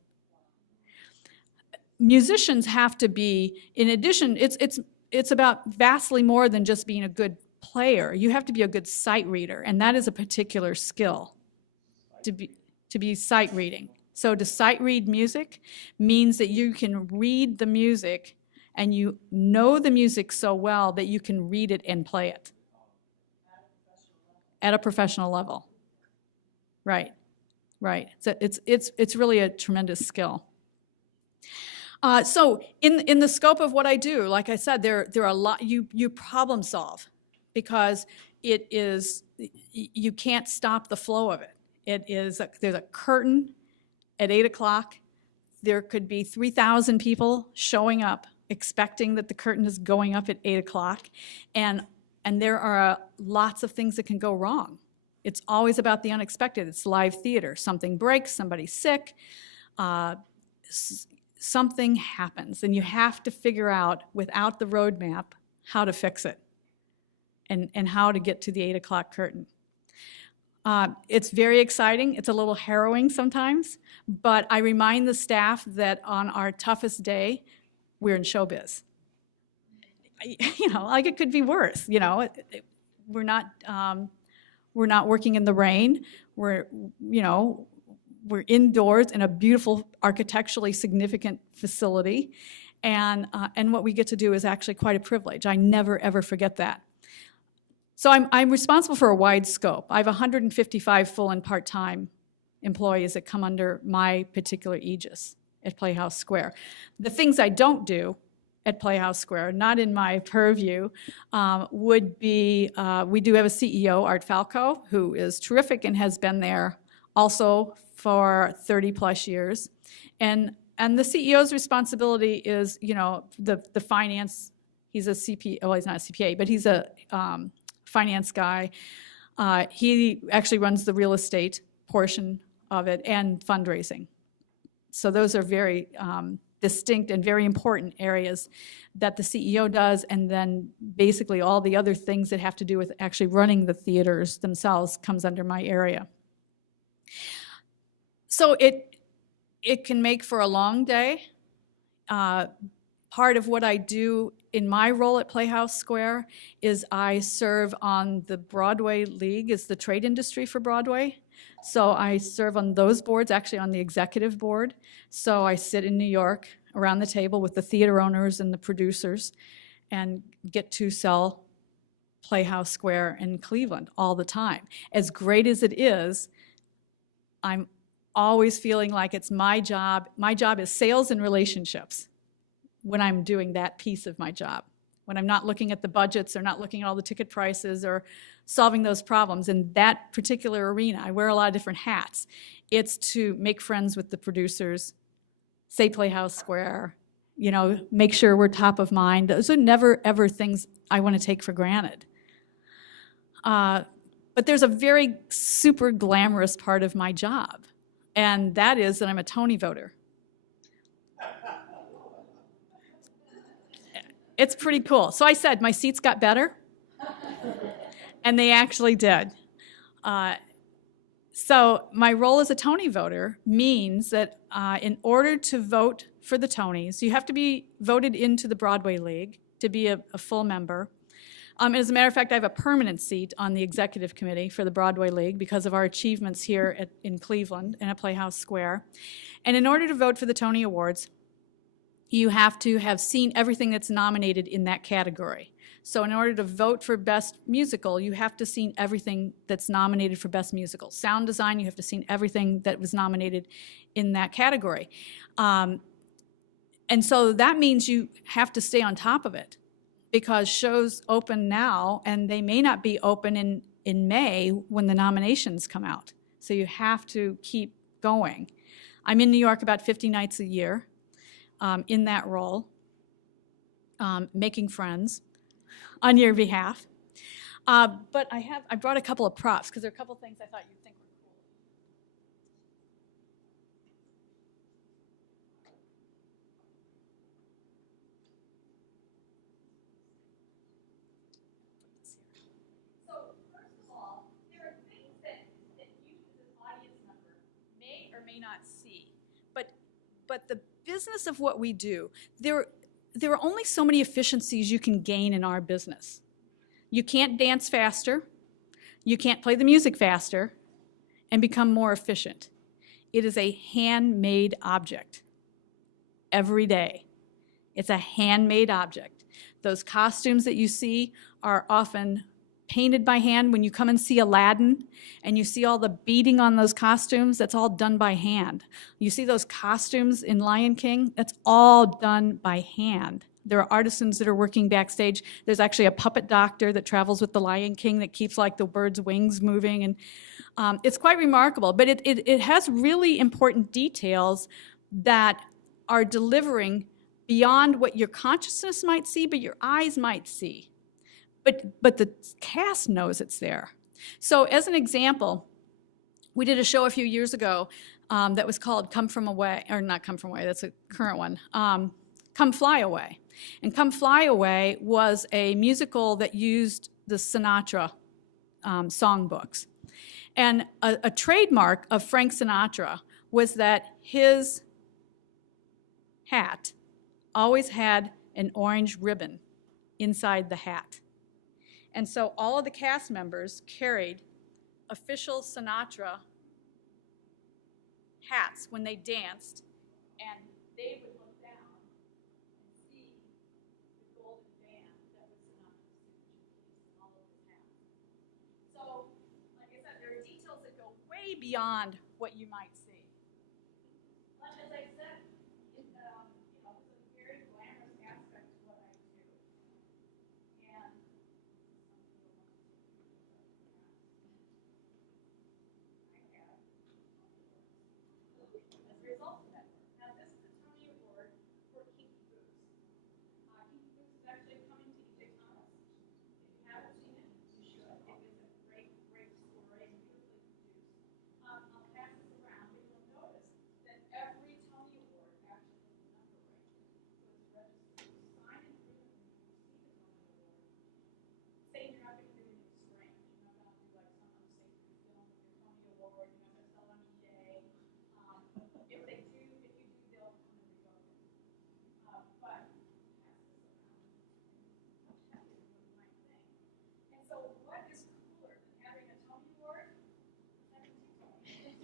Musicians have to be, in addition, it's about vastly more than just being a good player. You have to be a good sight reader, and that is a particular skill, to be sight reading. So to sight read music means that you can read the music and you know the music so well that you can read it and play it at a professional level. Right. So it's really a tremendous skill. So in the scope of what I do, like I said, there are a lot, you problem solve, because you can't stop the flow of it. There's a curtain at 8 o'clock. There could be 3,000 people showing up expecting that the curtain is going up at 8 o'clock, and there are lots of things that can go wrong. It's always about the unexpected. It's live theater. Something breaks, somebody's sick, something happens, and you have to figure out, without the roadmap, how to fix it and how to get to the 8 o'clock curtain. It's very exciting. It's a little harrowing sometimes, but I remind the staff that on our toughest day, we're in showbiz. Like it could be worse. We're not working in the rain. We're indoors in a beautiful, architecturally significant facility, and what we get to do is actually quite a privilege. I never, ever forget that. So I'm responsible for a wide scope. I have 155 full and part-time employees that come under my particular aegis at Playhouse Square. The things I don't do at Playhouse Square, not in my purview, would be, we do have a CEO, Art Falco, who is terrific and has been there also for 30-plus years. And the CEO's responsibility is, the finance. He's a CPA, well, he's not a CPA, but he's a finance guy. He actually runs the real estate portion of it and fundraising. So those are very distinct and very important areas that the CEO does, and then basically all the other things that have to do with actually running the theaters themselves comes under my area. So it can make for a long day. Part of what I do in my role at Playhouse Square is I serve on the Broadway League, is the trade industry for Broadway. So I serve on those boards, actually on the executive board. So I sit in New York around the table with the theater owners and the producers and get to sell Playhouse Square in Cleveland all the time. As great as it is, I'm always feeling like it's my job. My job is sales and relationships when I'm doing that piece of my job, when I'm not looking at the budgets or not looking at all the ticket prices or solving those problems. In that particular arena, I wear a lot of different hats. It's to make friends with the producers, say Playhouse Square, make sure we're top of mind. Those are never, ever things I want to take for granted. But there's a very super glamorous part of my job, and that is that I'm a Tony voter. It's pretty cool. So I said my seats got better, and they actually did. So my role as a Tony voter means that in order to vote for the Tonys, you have to be voted into the Broadway League to be a full member. As a matter of fact, I have a permanent seat on the executive committee for the Broadway League because of our achievements here in Cleveland and at Playhouse Square. And in order to vote for the Tony Awards, you have to have seen everything that's nominated in that category. So in order to vote for Best Musical, you have to have seen everything that's nominated for Best Musical. Sound design, you have to have seen everything that was nominated in that category. And so that means you have to stay on top of it, because shows open now, and they may not be open in May when the nominations come out. So you have to keep going. I'm in New York about 50 nights a year. In that role, making friends on your behalf. But I brought a couple of props because there are a couple of things I thought you'd think were cool. So first of all, there are things that you as an audience member may or may not see, but the business of what we do, there are only so many efficiencies you can gain in our business. You can't dance faster, you can't play the music faster, and become more efficient. It is a handmade object every day. It's a handmade object. Those costumes that you see are often painted by hand. When you come and see Aladdin and you see all the beading on those costumes, that's all done by hand. You see those costumes in Lion King, that's all done by hand. There are artisans that are working backstage. There's actually a puppet doctor that travels with the Lion King that keeps like the bird's wings moving, and it's quite remarkable. But it has really important details that are delivering beyond what your consciousness might see, but your eyes might see. But the cast knows it's there. So as an example, we did a show a few years ago that was called Come From Away, or not Come From Away, that's a current one, Come Fly Away. And Come Fly Away was a musical that used the Sinatra songbooks. And a trademark of Frank Sinatra was that his hat always had an orange ribbon inside the hat. And so all of the cast members carried official Sinatra hats when they danced, and they would look down and see the golden band that was Sinatra's signature piece in all of his hats. So, like I said, there are details that go way beyond what you might see. But as I said, there's a very glamorous aspect to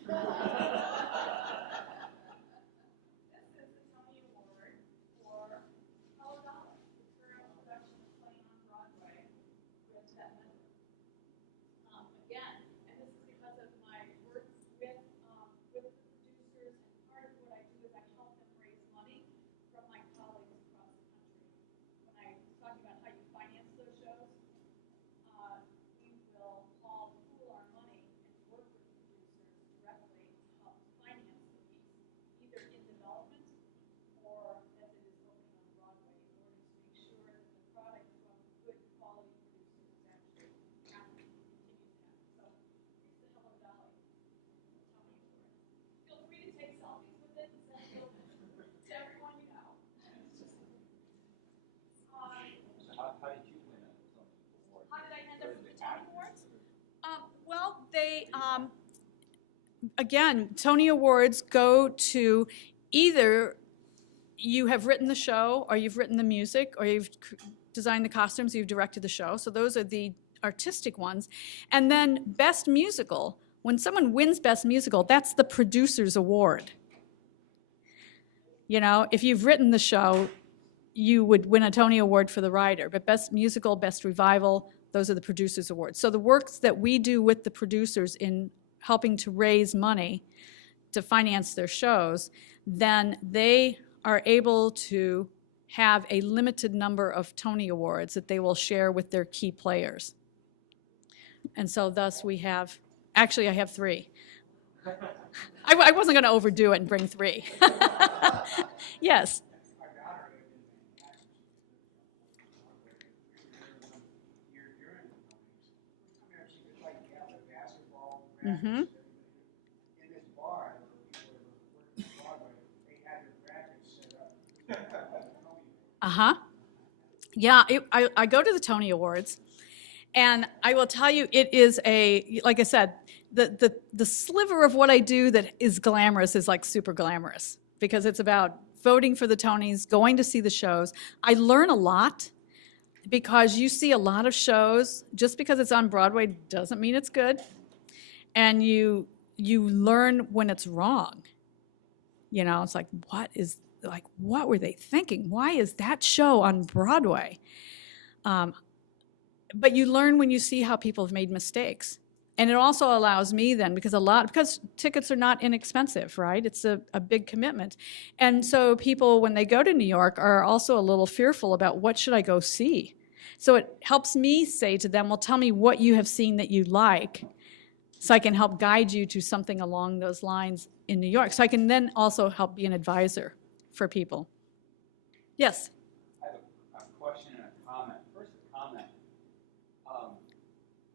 This is the Tony Award for Hello Dolly, the serial production of Playing on Broadway with that member. Again, and this is because of my work with the producers, and part of what I do is I help them raise money from my colleagues across the country. When I was talking about how you finance those shows, we will all pool our money and work with the producers directly to help finance the piece, either in development or as it is opening on Broadway, in order to make sure that the product from good quality producers is actually happening, continues to happen. So here's the Hello Dolly Tony Award. Feel free to take selfies with it and send it over to everyone you know. So how did you win a Tony Award? How did I end up What with is the it? Tony Awards? Well, they, again, Tony Awards go to either you have written the show, or you've written the music, or you've designed the costumes, you've directed the show. So those are the artistic ones. And then Best Musical, when someone wins Best Musical, that's the producer's award. You know, if you've written the show, you would win a Tony Award for the writer, but Best Musical, Best Revival, those are the producers' awards. So the works that we do with the producers in helping to raise money to finance their shows, then they are able to have a limited number of Tony Awards that they will share with their key players. And so thus we have, actually I have 3. I wasn't going to overdo it and bring 3. Yes. My daughter lived in Manhattan. You're in the movies. She was like, yeah, the basketball Mm-hmm. rackets. In this bar, where people were working on Broadway, they had their rackets set up. Uh-huh. Yeah, I go to the Tony Awards, and I will tell you, it is like I said, the sliver of what I do that is glamorous is like super glamorous, because it's about voting for the Tonys, going to see the shows. I learn a lot, because you see a lot of shows, just because it's on Broadway doesn't mean it's good, and you learn when it's wrong. You know, it's like, what were they thinking? Why is that show on Broadway? But you learn when you see how people have made mistakes. And it also allows me then, because tickets are not inexpensive, right? It's a big commitment. And so people, when they go to New York, are also a little fearful about what should I go see. So it helps me say to them, well, tell me what you have seen that you like, so I can help guide you to something along those lines in New York. So I can then also help be an advisor for people. Yes? I have a question and a comment. First, a comment.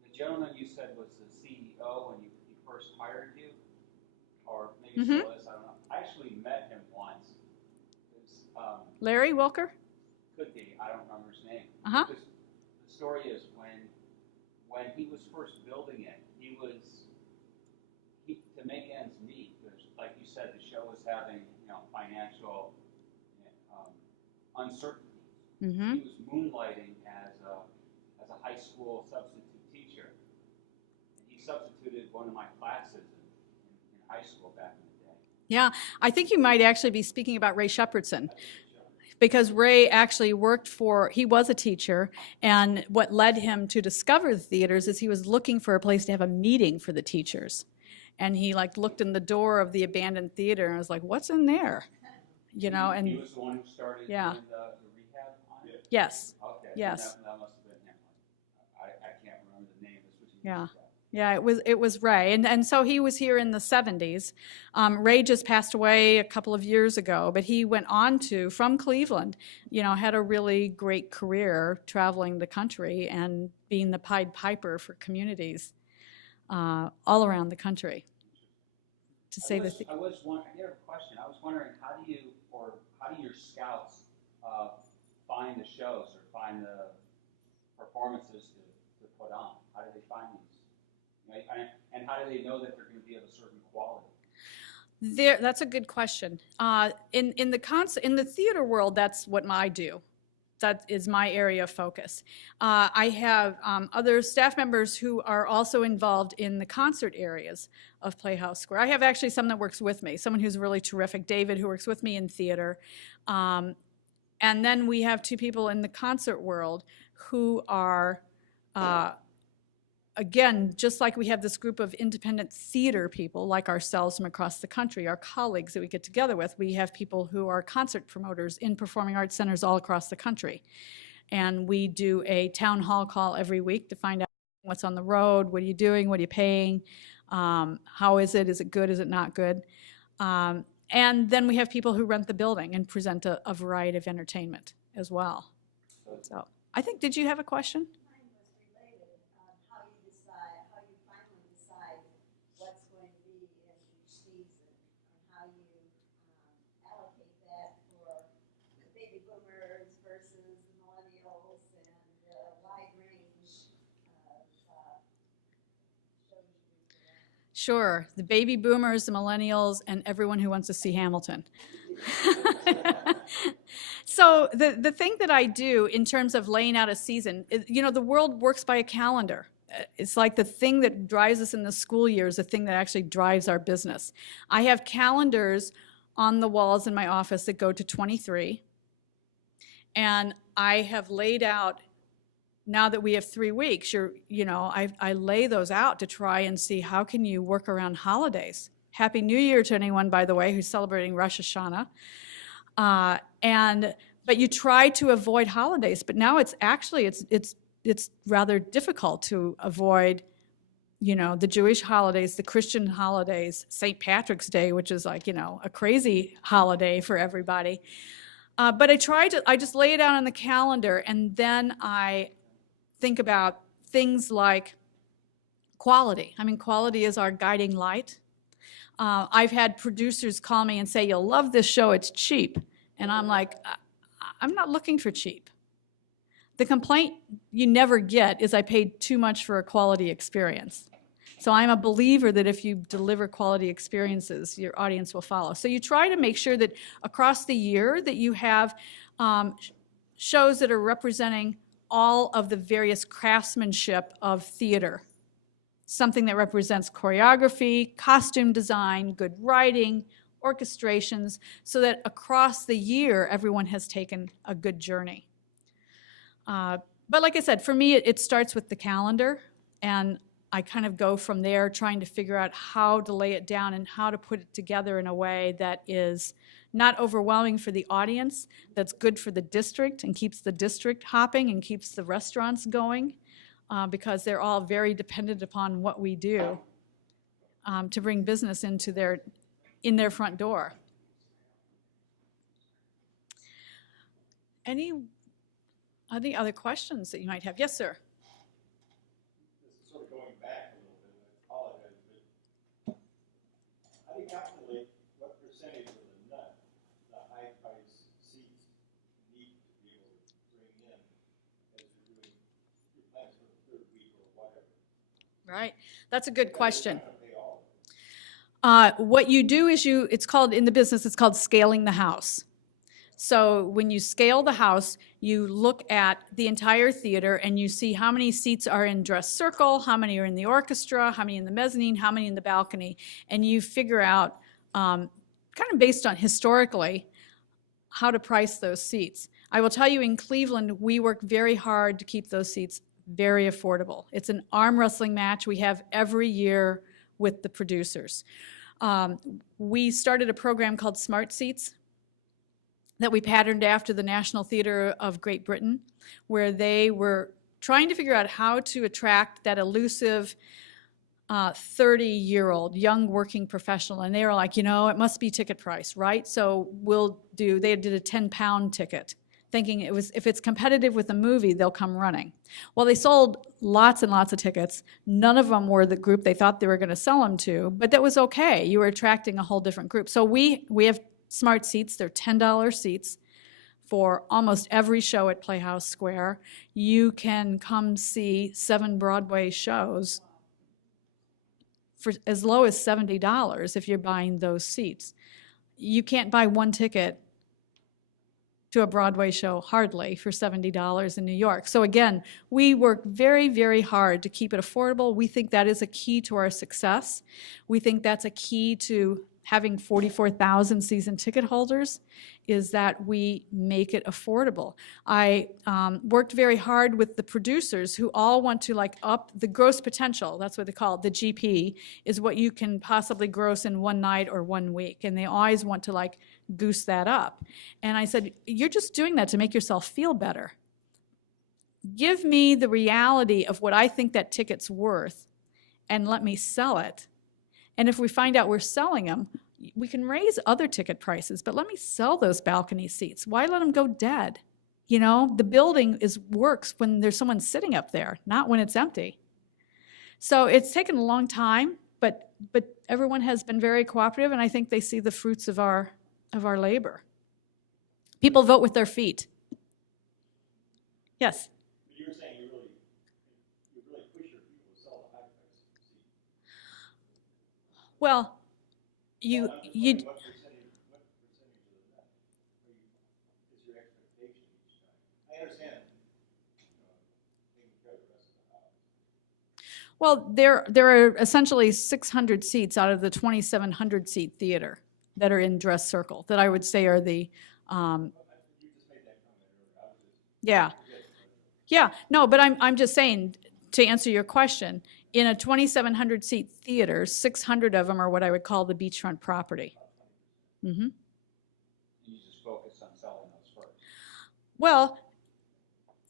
The gentleman you said was the CEO when he first hired you, or maybe still is, I don't know. I actually met him once. It was, Larry Wilker? could be, I don't remember his name. Uh-huh. Because the story is when he was first building it, to make ends meet, because like you said, the show was having, financial uncertainties. Mm-hmm. He was moonlighting as a high school substitute teacher. And he substituted one of my classes in high school back in the day. Yeah, I think you might actually be speaking about Ray Shepherdson, because Ray actually he was a teacher, and what led him to discover the theaters is he was looking for a place to have a meeting for the teachers. And he looked in the door of the abandoned theater and was like, what's in there? And He was the one who started yeah. doing the rehab on it? Yes. Okay. Yes. That must have been him. I can't remember the name. This was Yeah. years ago. Yeah, it was Ray. And so he was here in the 70s. Ray just passed away a couple of years ago, but he went on from Cleveland, had a really great career traveling the country and being the Pied Piper for communities all around the country. I have a question. I was wondering, how do your scouts find the shows or find the performances to put on? How do they find these? And how do they know that they're going to be of a certain quality? That's a good question. In the theater world, that's what I do. that is my area of focus. I have other staff members who are also involved in the concert areas of Playhouse Square. I have actually someone that works with me, someone who's really terrific, David, who works with me in theater. And then we have two people in the concert world who are, again, just like we have this group of independent theater people like ourselves from across the country, our colleagues that we get together with, we have people who are concert promoters in performing arts centers all across the country. And we do a town hall call every week to find out what's on the road, what are you doing, what are you paying, how is it good, is it not good? And then we have people who rent the building and present a variety of entertainment as well. So I think, did you have a question? Mine was related, how you finally decide what's going to be in each season, and how you allocate that for the baby boomers versus the millennials and the wide range of shows you do for them. Sure, the baby boomers, the millennials, and everyone who wants to see Hamilton. So the thing that I do in terms of laying out a season, you know, the world works by a calendar. It's like the thing that drives us in the school year is the thing that actually drives our business. I have calendars on the walls in my office that go to 23, and I have laid out, now that we have 3 weeks, I lay those out to try and see how can you work around holidays. Happy New Year to anyone, by the way, who's celebrating Rosh Hashanah. But you try to avoid holidays, but now it's rather difficult to avoid, the Jewish holidays, the Christian holidays, St. Patrick's Day, which is like, a crazy holiday for everybody. But I just lay it out on the calendar, and then I think about things like quality. I mean, quality is our guiding light. I've had producers call me and say, you'll love this show, it's cheap. And I'm like, I'm not looking for cheap. The complaint you never get is I paid too much for a quality experience. So I'm a believer that if you deliver quality experiences, your audience will follow. So you try to make sure that across the year that you have shows that are representing all of the various craftsmanship of theater. Something that represents choreography, costume design, good writing, orchestrations, so that across the year, everyone has taken a good journey. But like I said, for me, it starts with the calendar, and I kind of go from there trying to figure out how to lay it down and how to put it together in a way that is not overwhelming for the audience, that's good for the district and keeps the district hopping and keeps the restaurants going, because they're all very dependent upon what we do to bring business into in their front door. Any other questions that you might have? Yes, sir. This is sort of going back a little bit, I apologize, but how do you calculate what percentage of the nut the high price seats need to be able to bring in as you're doing your plans for the third week or whatever? Right. That's a good question. You're not gonna pay all of it. What you do is it's called, in the business, it's called scaling the house. So when you scale the house, you look at the entire theater and you see how many seats are in dress circle, how many are in the orchestra, how many in the mezzanine, how many in the balcony, and you figure out, kind of based on historically, how to price those seats. I will tell you, in Cleveland, we work very hard to keep those seats very affordable. It's an arm wrestling match we have every year with the producers. We started a program called Smart Seats that we patterned after the National Theatre of Great Britain, where they were trying to figure out how to attract that elusive 30-year-old young working professional. And they were like, it must be ticket price, right? So they did a 10-pound ticket, thinking if it's competitive with a movie, they'll come running. Well, they sold lots and lots of tickets. None of them were the group they thought they were going to sell them to, but that was okay. You were attracting a whole different group. So we have Smart Seats. They're $10 seats for almost every show at Playhouse Square. You can come see 7 Broadway shows for as low as $70 if you're buying those seats. You can't buy one ticket to a Broadway show, hardly, for $70 in New York. So again, we work very, very hard to keep it affordable. We think that is a key to our success. We think that's a key to having 44,000 season ticket holders, is that we make it affordable. I worked very hard with the producers who all want to like up the gross potential, that's what they call it, the GP, is what you can possibly gross in one night or 1 week. And they always want to like goose that up. And I said, you're just doing that to make yourself feel better. Give me the reality of what I think that ticket's worth and let me sell it. And if we find out we're selling them, we can raise other ticket prices, but let me sell those balcony seats. Why let them go dead? You know, the building works when there's someone sitting up there, not when it's empty. So it's taken a long time, but everyone has been very cooperative, and I think they see the fruits of our labor. People vote with their feet. Yes? You were saying you really push your people to sell the high price seat. Well, you What percentage of the net is your expectation each time? I understand, taking care of the rest of the house. well, there are essentially 600 seats out of the 2,700 seat theater that are in dress circle that I would say are the You just made that comment earlier. I was just yeah. Yeah, no, but I'm just saying, to answer your question, in a 2,700 seat theater, 600 of them are what I would call the beachfront property. Mm-hmm. You just focus on selling those first. Well,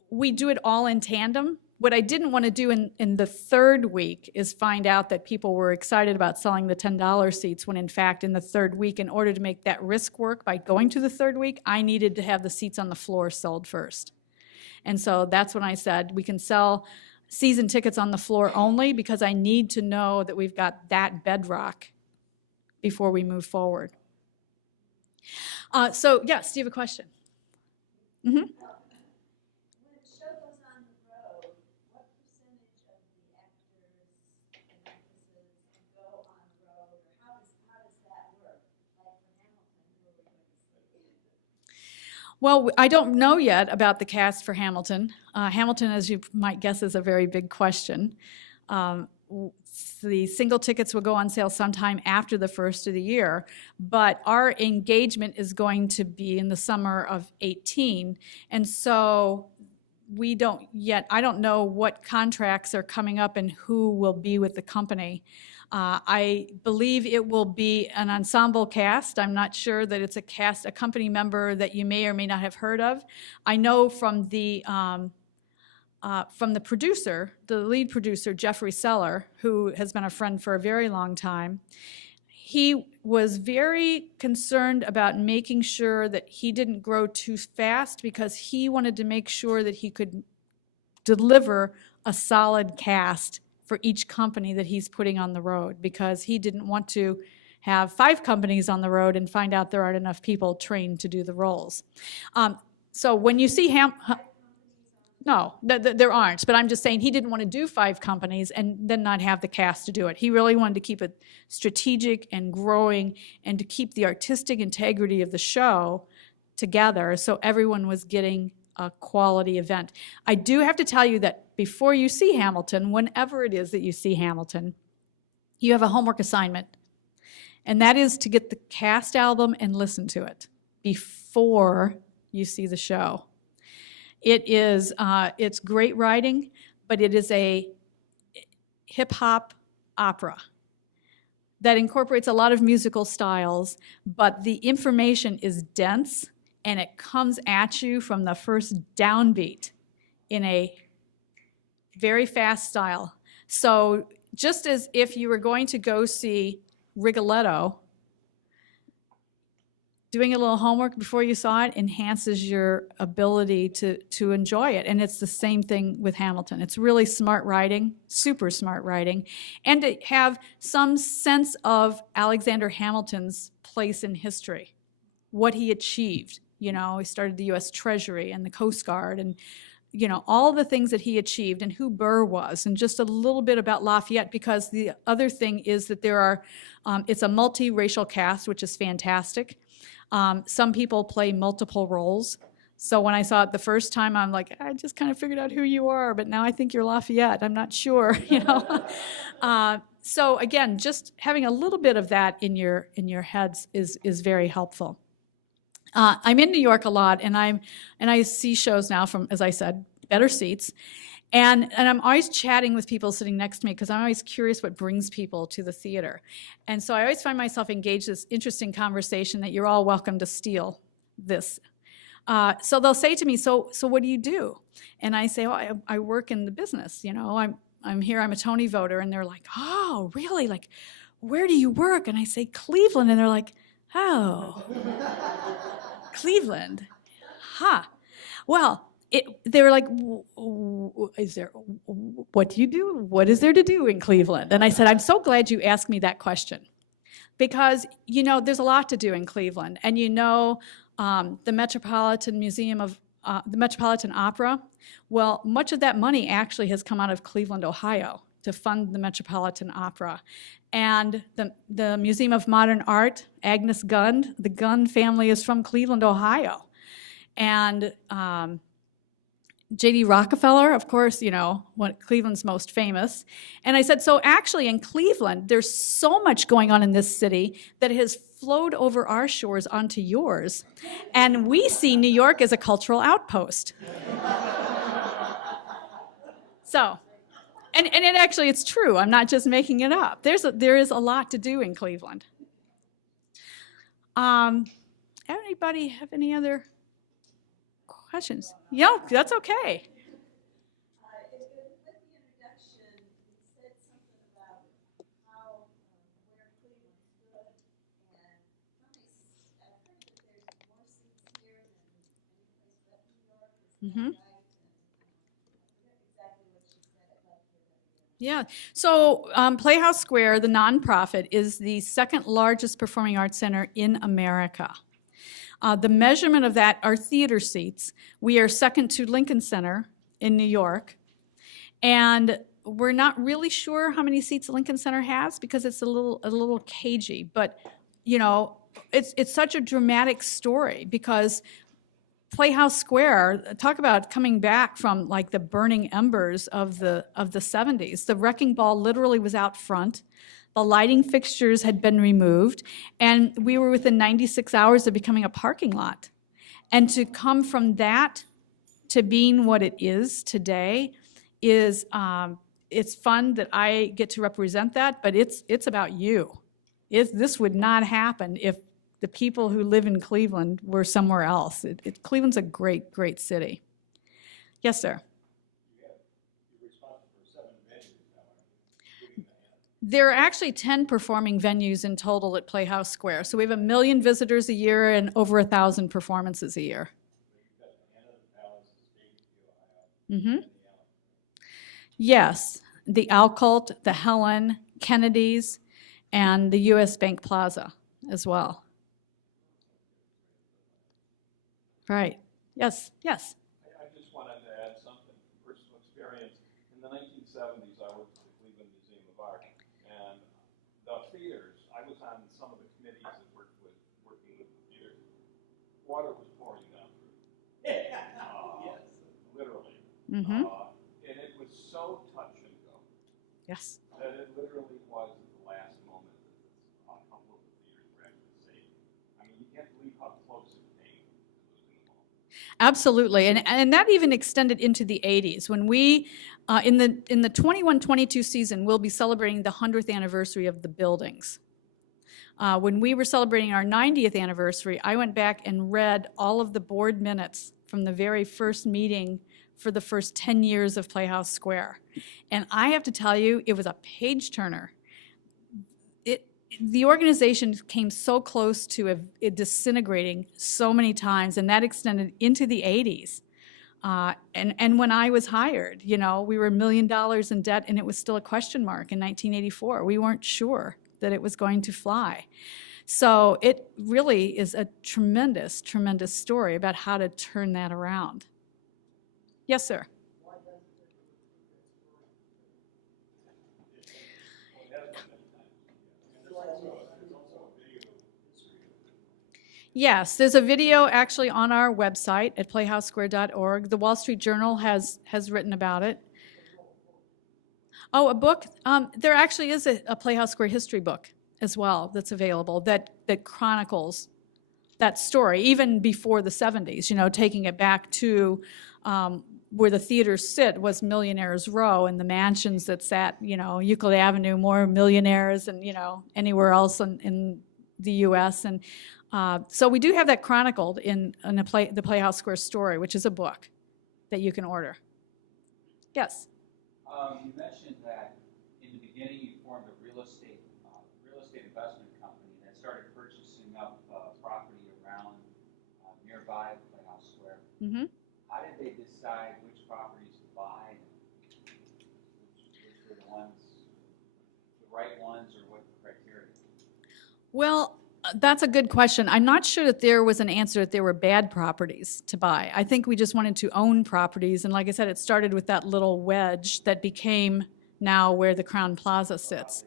we do it all in tandem. What I didn't want to do in the third week is find out that people were excited about selling the $10 seats when in fact in the third week, in order to make that risk work by going to the third week, I needed to have the seats on the floor sold first. And so that's when I said we can sell season tickets on the floor only, because I need to know that we've got that bedrock before we move forward. So yes, do you have a question? Mm-hmm. When a show goes on the road, what percentage of the actors and actresses go on the road, or how does that work? Like for Hamilton, who are we going to see? Well, I don't know yet about the cast for Hamilton. Hamilton, as you might guess, is a very big question. The single tickets will go on sale sometime after the first of the year, but our engagement is going to be in the summer of 18, and so I don't know what contracts are coming up and who will be with the company. I believe it will be an ensemble cast. I'm not sure that it's a company member that you may or may not have heard of. I know from the producer, the lead producer, Jeffrey Seller, who has been a friend for a very long time, he was very concerned about making sure that he didn't grow too fast, because he wanted to make sure that he could deliver a solid cast for each company that he's putting on the road, because he didn't want to have 5 companies on the road and find out there aren't enough people trained to do the roles. So when you see no, there aren't, but I'm just saying he didn't want to do 5 companies and then not have the cast to do it. He really wanted to keep it strategic and growing, and to keep the artistic integrity of the show together, so everyone was getting a quality event. I do have to tell you that before you see Hamilton, whenever it is that you see Hamilton, you have a homework assignment, and that is to get the cast album and listen to it before you see the show. It's great writing, but it is a hip-hop opera that incorporates a lot of musical styles, but the information is dense, and it comes at you from the first downbeat in a very fast style. So just as if you were going to go see Rigoletto, doing a little homework before you saw it enhances your ability to enjoy it. And it's the same thing with Hamilton. It's really smart writing, super smart writing, and to have some sense of Alexander Hamilton's place in history, what he achieved. You know, he started the U.S. Treasury and the Coast Guard, and you know, all the things that he achieved, and who Burr was, and just a little bit about Lafayette, because the other thing is that there are, it's a multiracial cast, which is fantastic. Some people play multiple roles. So when I saw it the first time, I'm like, I just kind of figured out who you are, but now I think you're Lafayette. I'm not sure, you know. So again, just having a little bit of that in your heads is very helpful. I'm in New York a lot, and I see shows now from, as I said, better seats. And I'm always chatting with people sitting next to me because I'm always curious what brings people to the theater. And so I always find myself engaged in this interesting conversation that you're all welcome to steal this. So they'll say to me, so what do you do? And I say, oh, I work in the business. You know, I'm here, I'm a Tony voter. And they're like, oh, really? Like, where do you work? And I say, Cleveland. And they're like, oh, Cleveland. Huh. Well, they were like, what do you do? What is there to do in Cleveland? And I said, I'm so glad you asked me that question. Because, you know, there's a lot to do in Cleveland. And you know, the Metropolitan Museum of, the Metropolitan Opera, well, much of that money actually has come out of Cleveland, Ohio, to fund the Metropolitan Opera. And the Museum of Modern Art, Agnes Gund, the Gund family is from Cleveland, Ohio. And J.D. Rockefeller, of course, you know, Cleveland's most famous. And I said, so actually in Cleveland, there's so much going on in this city that has flowed over our shores onto yours. And we see New York as a cultural outpost. So, and it actually, it's true. I'm not just making it up. There is a lot to do in Cleveland. Anybody have any other questions? Yeah, that's okay. With the introduction, you said something about how, where Cleveland stood, and I've heard that there's more seats here than any place but New York. Is that right? And I forget exactly what she said. I'd love to hear that again. Yeah, so Playhouse Square, the nonprofit, is the second largest performing arts center in America. The measurement of that are theater seats. We are second to Lincoln Center in New York. And we're not really sure how many seats Lincoln Center has because it's a little cagey. But, you know, it's such a dramatic story because Playhouse Square, talk about coming back from like the burning embers of the 70s. The wrecking ball literally was out front. The lighting fixtures had been removed, and we were within 96 hours of becoming a parking lot. And to come from that to being what it is today is, it's fun that I get to represent that, but it's about you. This would not happen if the people who live in Cleveland were somewhere else. Cleveland's a great, great city. Yes, sir. You're responsible for 7 venues now, aren't you? There are actually 10 performing venues in total at Playhouse Square. So we have 1 million visitors a year and over 1,000 performances a year. You've got the Anna, the Palace, the State, the Ohio, and the Allen. Yes, the Alcult, the Helen, Kennedy's, and the U.S. Bank Plaza as well. Right. Yes, yes. I just wanted to add something from personal experience. In the 1970s, I worked at the Cleveland Museum of Art, and the theaters, I was on some of the committees that working with the theaters. Water was pouring down through. Yes. Literally. Mm-hmm. And it was so touch and go Yes. that it literally was at the last moment that a couple of the theaters were actually saved. I mean, you can't believe how close it came to losing them all. Absolutely, and that even extended into the 80s. When we, in the 21-22 season, we'll be celebrating the 100th anniversary of the buildings. When we were celebrating our 90th anniversary, I went back and read all of the board minutes from the very first meeting for the first 10 years of Playhouse Square. And I have to tell you, it was a page turner. The organization came so close to it disintegrating so many times, and that extended into the 80s. And when I was hired, you know, we were $1 million in debt, and it was still a question mark in 1984. We weren't sure that it was going to fly. So it really is a tremendous, tremendous story about how to turn that around. Yes, sir. Yes, there's a video actually on our website at playhousesquare.org. The Wall Street Journal has written about it. Oh, a book? There actually is a Playhouse Square history book as well that's available that chronicles that story, even before the 70s, you know, taking it back to where the theaters sit was Millionaires Row, and the mansions that sat, you know, Euclid Avenue, more millionaires and, you know, anywhere else in the U.S. And so we do have that chronicled in the Playhouse Square story, which is a book that you can order. Yes? You mentioned that in the beginning you formed a real estate investment company that started purchasing up property around nearby Playhouse Square. Mm-hmm. How did they decide which properties to buy? Which were the ones, the right ones, or what the criteria? Well, that's a good question. I'm not sure that there was an answer that there were bad properties to buy. I think we just wanted to own properties. And like I said, it started with that little wedge that became now where the Crowne Plaza sits.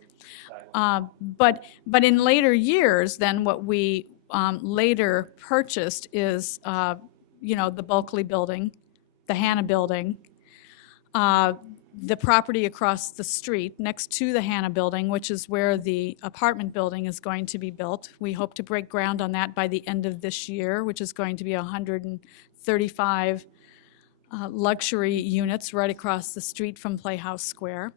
But in later years, then what we later purchased is, you know, the Bulkley building, the Hanna building, the property across the street next to the Hanna building, which is where the apartment building is going to be built. We hope to break ground on that by the end of this year, which is going to be 135 luxury units right across the street from Playhouse Square.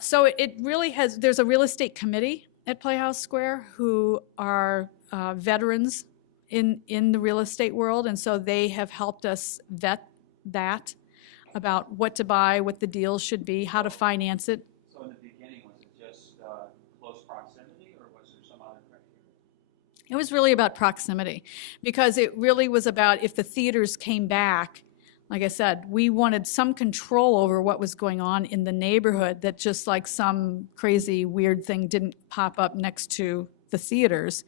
So it really has, there's a real estate committee at Playhouse Square who are veterans in the real estate world, and so they have helped us vet that about what to buy, what the deals should be, how to finance it. So in the beginning, was it just close proximity, or was there some other criteria? It was really about proximity, because it really was about if the theaters came back, like I said, we wanted some control over what was going on in the neighborhood, that just like some crazy weird thing didn't pop up next to the theaters.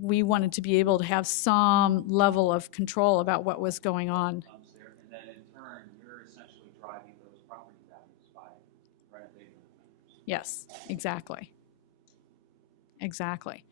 We wanted to be able to have some level of control about what was going on. There, and then in turn, you're essentially driving those property values by renovating them. Yes, exactly. Exactly.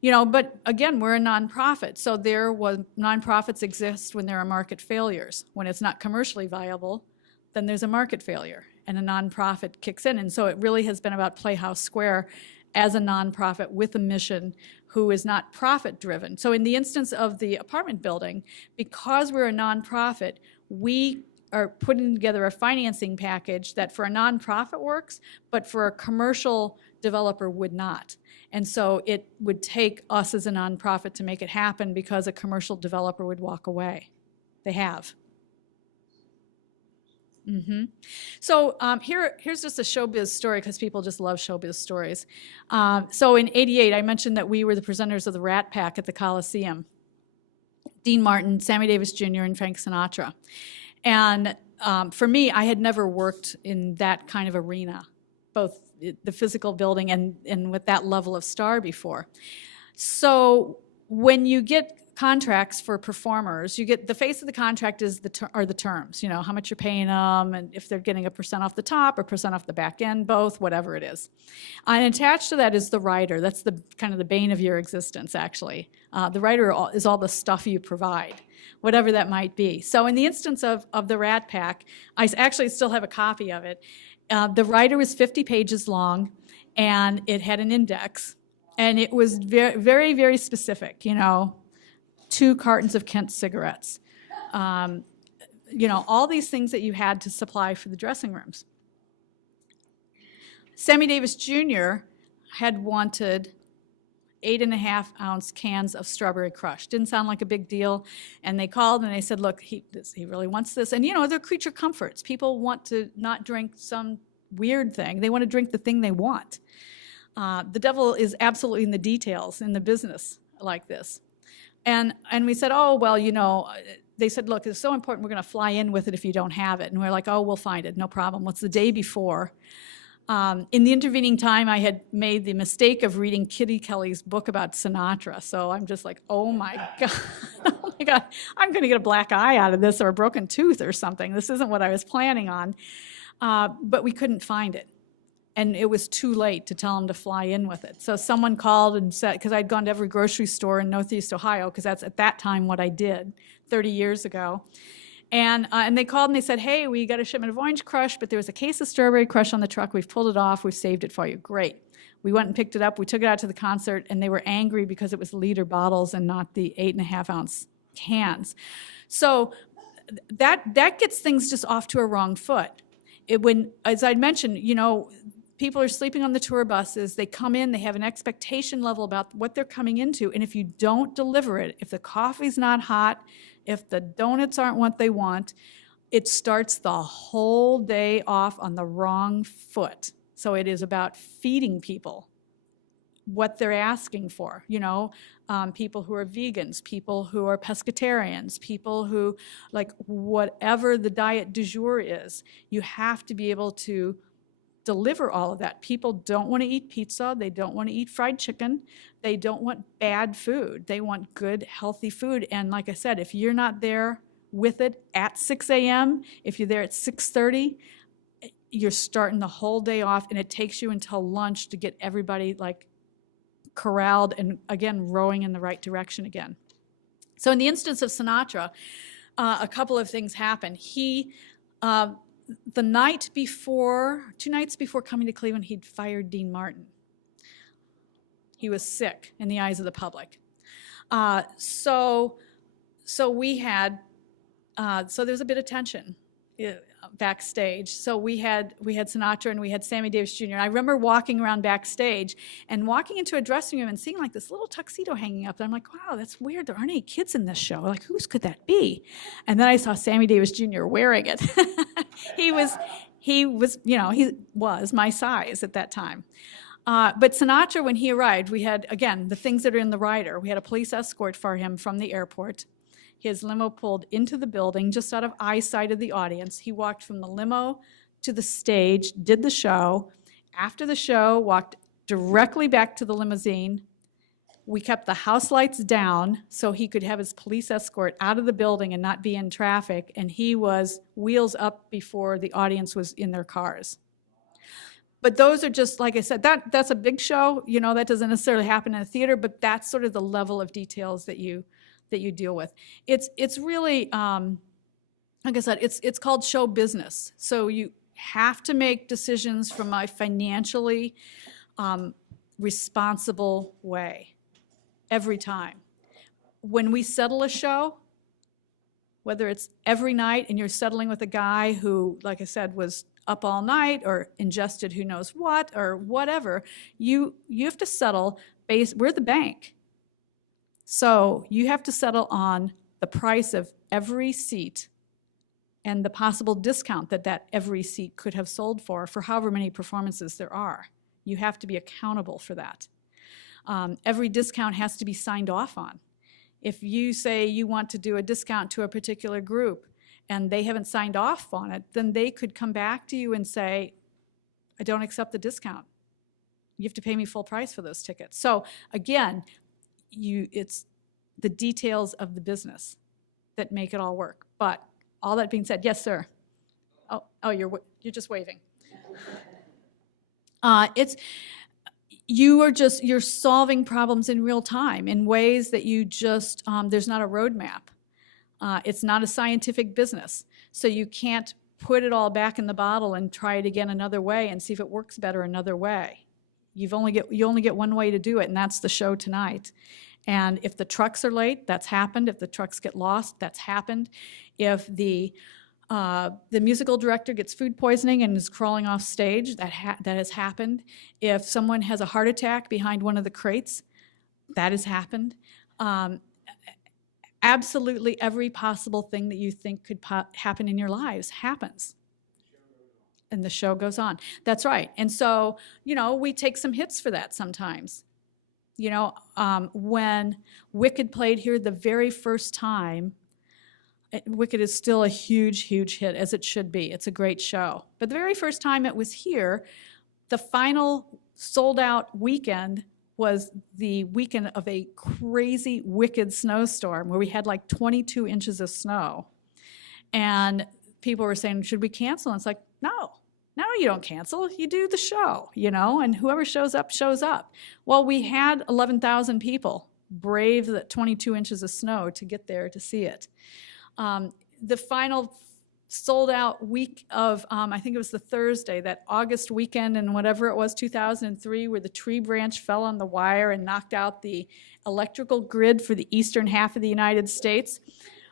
You know, but again, we're a nonprofit, so nonprofits exist when there are market failures. When it's not commercially viable, then there's a market failure, and a nonprofit kicks in. And so it really has been about Playhouse Square as a nonprofit with a mission who is not profit-driven. So in the instance of the apartment building, because we're a nonprofit, we are putting together a financing package that for a nonprofit works, but for a commercial developer would not. And so it would take us as a nonprofit to make it happen, because a commercial developer would walk away. They have. Mm-hmm. So here's just a showbiz story, because people just love showbiz stories. So in '88, I mentioned that we were the presenters of the Rat Pack at the Coliseum. Dean Martin, Sammy Davis Jr., and Frank Sinatra. And for me, I had never worked in that kind of arena, both the physical building and with that level of star before. So when you get contracts for performers, you get the face of the contract are the terms, you know, how much you're paying them, and if they're getting a % off the top or % off the back end, both, whatever it is. And attached to that is the rider. That's the kind of the bane of your existence, actually. The rider is all the stuff you provide, whatever that might be. So in the instance of the Rat Pack, I actually still have a copy of it. The rider was 50 pages long, and it had an index, and it was very, very, very specific, you know, 2 cartons of Kent cigarettes, you know, all these things that you had to supply for the dressing rooms. Sammy Davis Jr. had wanted 8.5-ounce cans of Strawberry Crush. Didn't sound like a big deal. And they called and they said, look, he really wants this. And, you know, they're creature comforts. People want to not drink some weird thing. They want to drink the thing they want. The devil is absolutely in the details in the business like this. And we said, oh, well, you know, they said, look, it's so important, we're going to fly in with it if you don't have it. And we're like, oh, we'll find it, no problem. What's the day before? In the intervening time, I had made the mistake of reading Kitty Kelly's book about Sinatra. So I'm just like, oh my God, oh my God, I'm going to get a black eye out of this, or a broken tooth or something. This isn't what I was planning on. But we couldn't find it. and it was too late to tell him to fly in with it. So someone called and said, because I'd gone to every grocery store in Northeast Ohio, because that's at that time what I did 30 years ago. And they called and they said, hey, we got a shipment of Orange Crush, but there was a case of Strawberry Crush on the truck. We've pulled it off. We've saved it for you. Great. We went and picked it up. We took it out to the concert, and they were angry because it was liter bottles and not the 8.5-ounce cans. So that gets things just off to a wrong foot. As I mentioned, people are sleeping on the tour buses. They come in, they have an expectation level about what they're coming into, and if you don't deliver it, if the coffee's not hot, if the donuts aren't what they want, it starts the whole day off on the wrong foot. So it is about feeding people what they're asking for, people who are vegans, people who are pescatarians, people who, like, whatever the diet du jour is, you have to be able to deliver all of that. People don't want to eat pizza. They don't want to eat fried chicken. They don't want bad food. They want good, healthy food. And like I said, if you're not there with it at 6 a.m., if you're there at 6:30, you're starting the whole day off, and it takes you until lunch to get everybody, like, corralled and, again, rowing in the right direction again. So in the instance of Sinatra, a couple of things happened. He, the night before, 2 nights before coming to Cleveland, he'd fired Dean Martin. He was sick in the eyes of the public. So we had, so there was a bit of tension backstage. So we had Sinatra and we had Sammy Davis Jr. And I remember walking around backstage and walking into a dressing room and seeing, like, this little tuxedo hanging up. And I'm like, wow, that's weird. There aren't any kids in this show. Like, whose could that be? And then I saw Sammy Davis Jr. wearing it. he was my size at that time. But Sinatra, when he arrived, we had, again, the things that are in the rider. We had a police escort for him from the airport. His limo pulled into the building just out of eyesight of the audience. He walked from the limo to the stage, did the show. After the show, walked directly back to the limousine. We kept the house lights down so he could have his police escort out of the building and not be in traffic, and he was wheels up before the audience was in their cars. But those are just, like I said, that's a big show. That doesn't necessarily happen in a theater, but that's sort of the level of details that you deal with. It's really, like I said, it's called show business. So you have to make decisions from a financially responsible way every time. When we settle a show, whether it's every night and you're settling with a guy who, like I said, was up all night or ingested who knows what or whatever, you have to settle we're the bank. So you have to settle on the price of every seat and the possible discount that every seat could have sold for however many performances there are. You have to be accountable for that. Every discount has to be signed off on. If you say you want to do a discount to a particular group and they haven't signed off on it, then they could come back to you and say, I don't accept the discount. You have to pay me full price for those tickets. So again, it's the details of the business that make it all work. But all that being said, yes, sir. Oh, you're just waving. You're solving problems in real time in ways that you just there's not a roadmap. It's not a scientific business, so you can't put it all back in the bottle and try it again another way and see if it works better another way. You only get one way to do it, and that's the show tonight. And if the trucks are late, that's happened. If the trucks get lost, that's happened. If the musical director gets food poisoning and is crawling off stage, that has happened. If someone has a heart attack behind one of the crates, that has happened. Absolutely every possible thing that you think could happen in your lives happens. And the show goes on. That's right. And so, we take some hits for that sometimes. When Wicked played here the very first time, Wicked is still a huge, huge hit, as it should be. It's a great show. But the very first time it was here, the final sold-out weekend was the weekend of a crazy, wicked snowstorm where we had like 22 inches of snow. And people were saying, should we cancel? And it's like, no. No, you don't cancel. You do the show, you know, and whoever shows up, shows up. Well, we had 11,000 people brave the 22 inches of snow to get there to see it. The final sold out week of, I think it was the Thursday, that August weekend and whatever it was, 2003, where the tree branch fell on the wire and knocked out the electrical grid for the eastern half of the United States,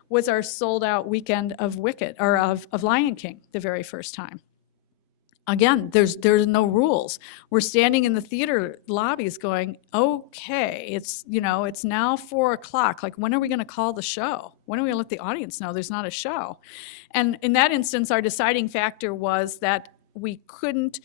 was our sold out weekend of Wicked, or of Lion King, the very first time. Again, there's no rules. We're standing in the theater lobbies going, okay, it's, you know, it's now 4 o'clock. Like, when are we going to call the show? When are we going to let the audience know there's not a show? And in that instance, our deciding factor was that we couldn't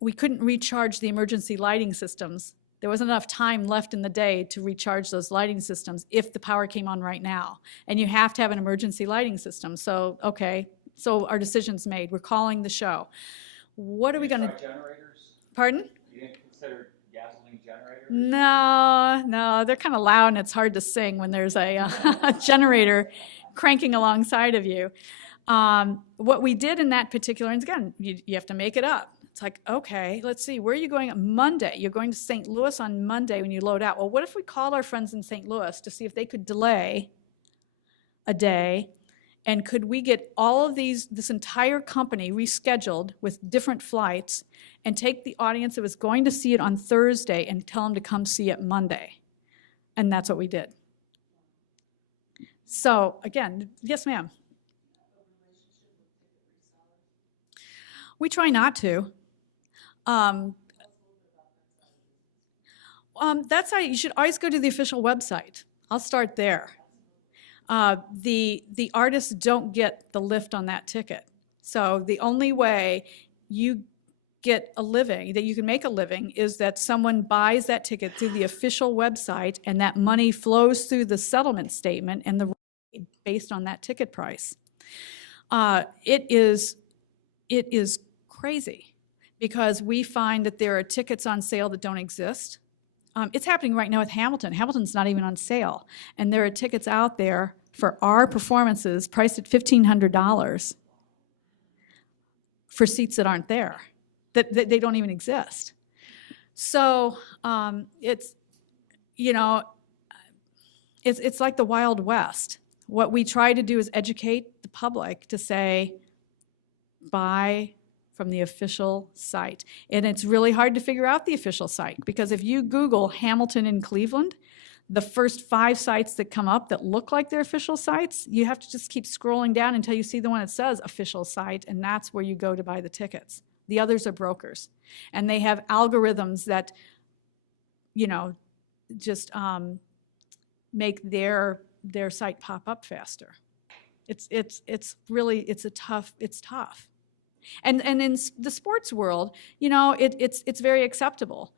recharge the emergency lighting systems. There wasn't enough time left in the day to recharge those lighting systems if the power came on right now. And you have to have an emergency lighting system. So, okay. So our decision's made. We're calling the show. What are we going to? Generators? Pardon? You didn't consider gasoline generators? No, they're kind of loud and it's hard to sing when there's a generator cranking alongside of you. What we did in that particular, and again, you have to make it up. It's like, okay, let's see, where are you going on Monday? You're going to St. Louis on Monday when you load out. Well, what if we called our friends in St. Louis to see if they could delay a day? And could we get all of this entire company rescheduled with different flights and take the audience that was going to see it on Thursday and tell them to come see it Monday? And that's what we did. So again, yes, ma'am. We try not to. That's how you should always go to the official website. I'll start there. The artists don't get the lift on that ticket. So the only way you get a living, that you can make a living, is that someone buys that ticket through the official website and that money flows through the settlement statement and the rate based on that ticket price. It is crazy because we find that there are tickets on sale that don't exist. It's happening right now with Hamilton. Hamilton's not even on sale. And there are tickets out there for our performances priced at $1,500 for seats that aren't there, that they don't even exist. So it's, you know, it's like the Wild West. What we try to do is educate the public to say, buy from the official site. And it's really hard to figure out the official site because if you Google Hamilton in Cleveland, the first 5 sites that come up that look like they're official sites, you have to just keep scrolling down until you see the one that says official site, and that's where you go to buy the tickets. The others are brokers. And they have algorithms that, you know, just make their site pop up faster. It's tough. And in the sports world, you know, it's very acceptable,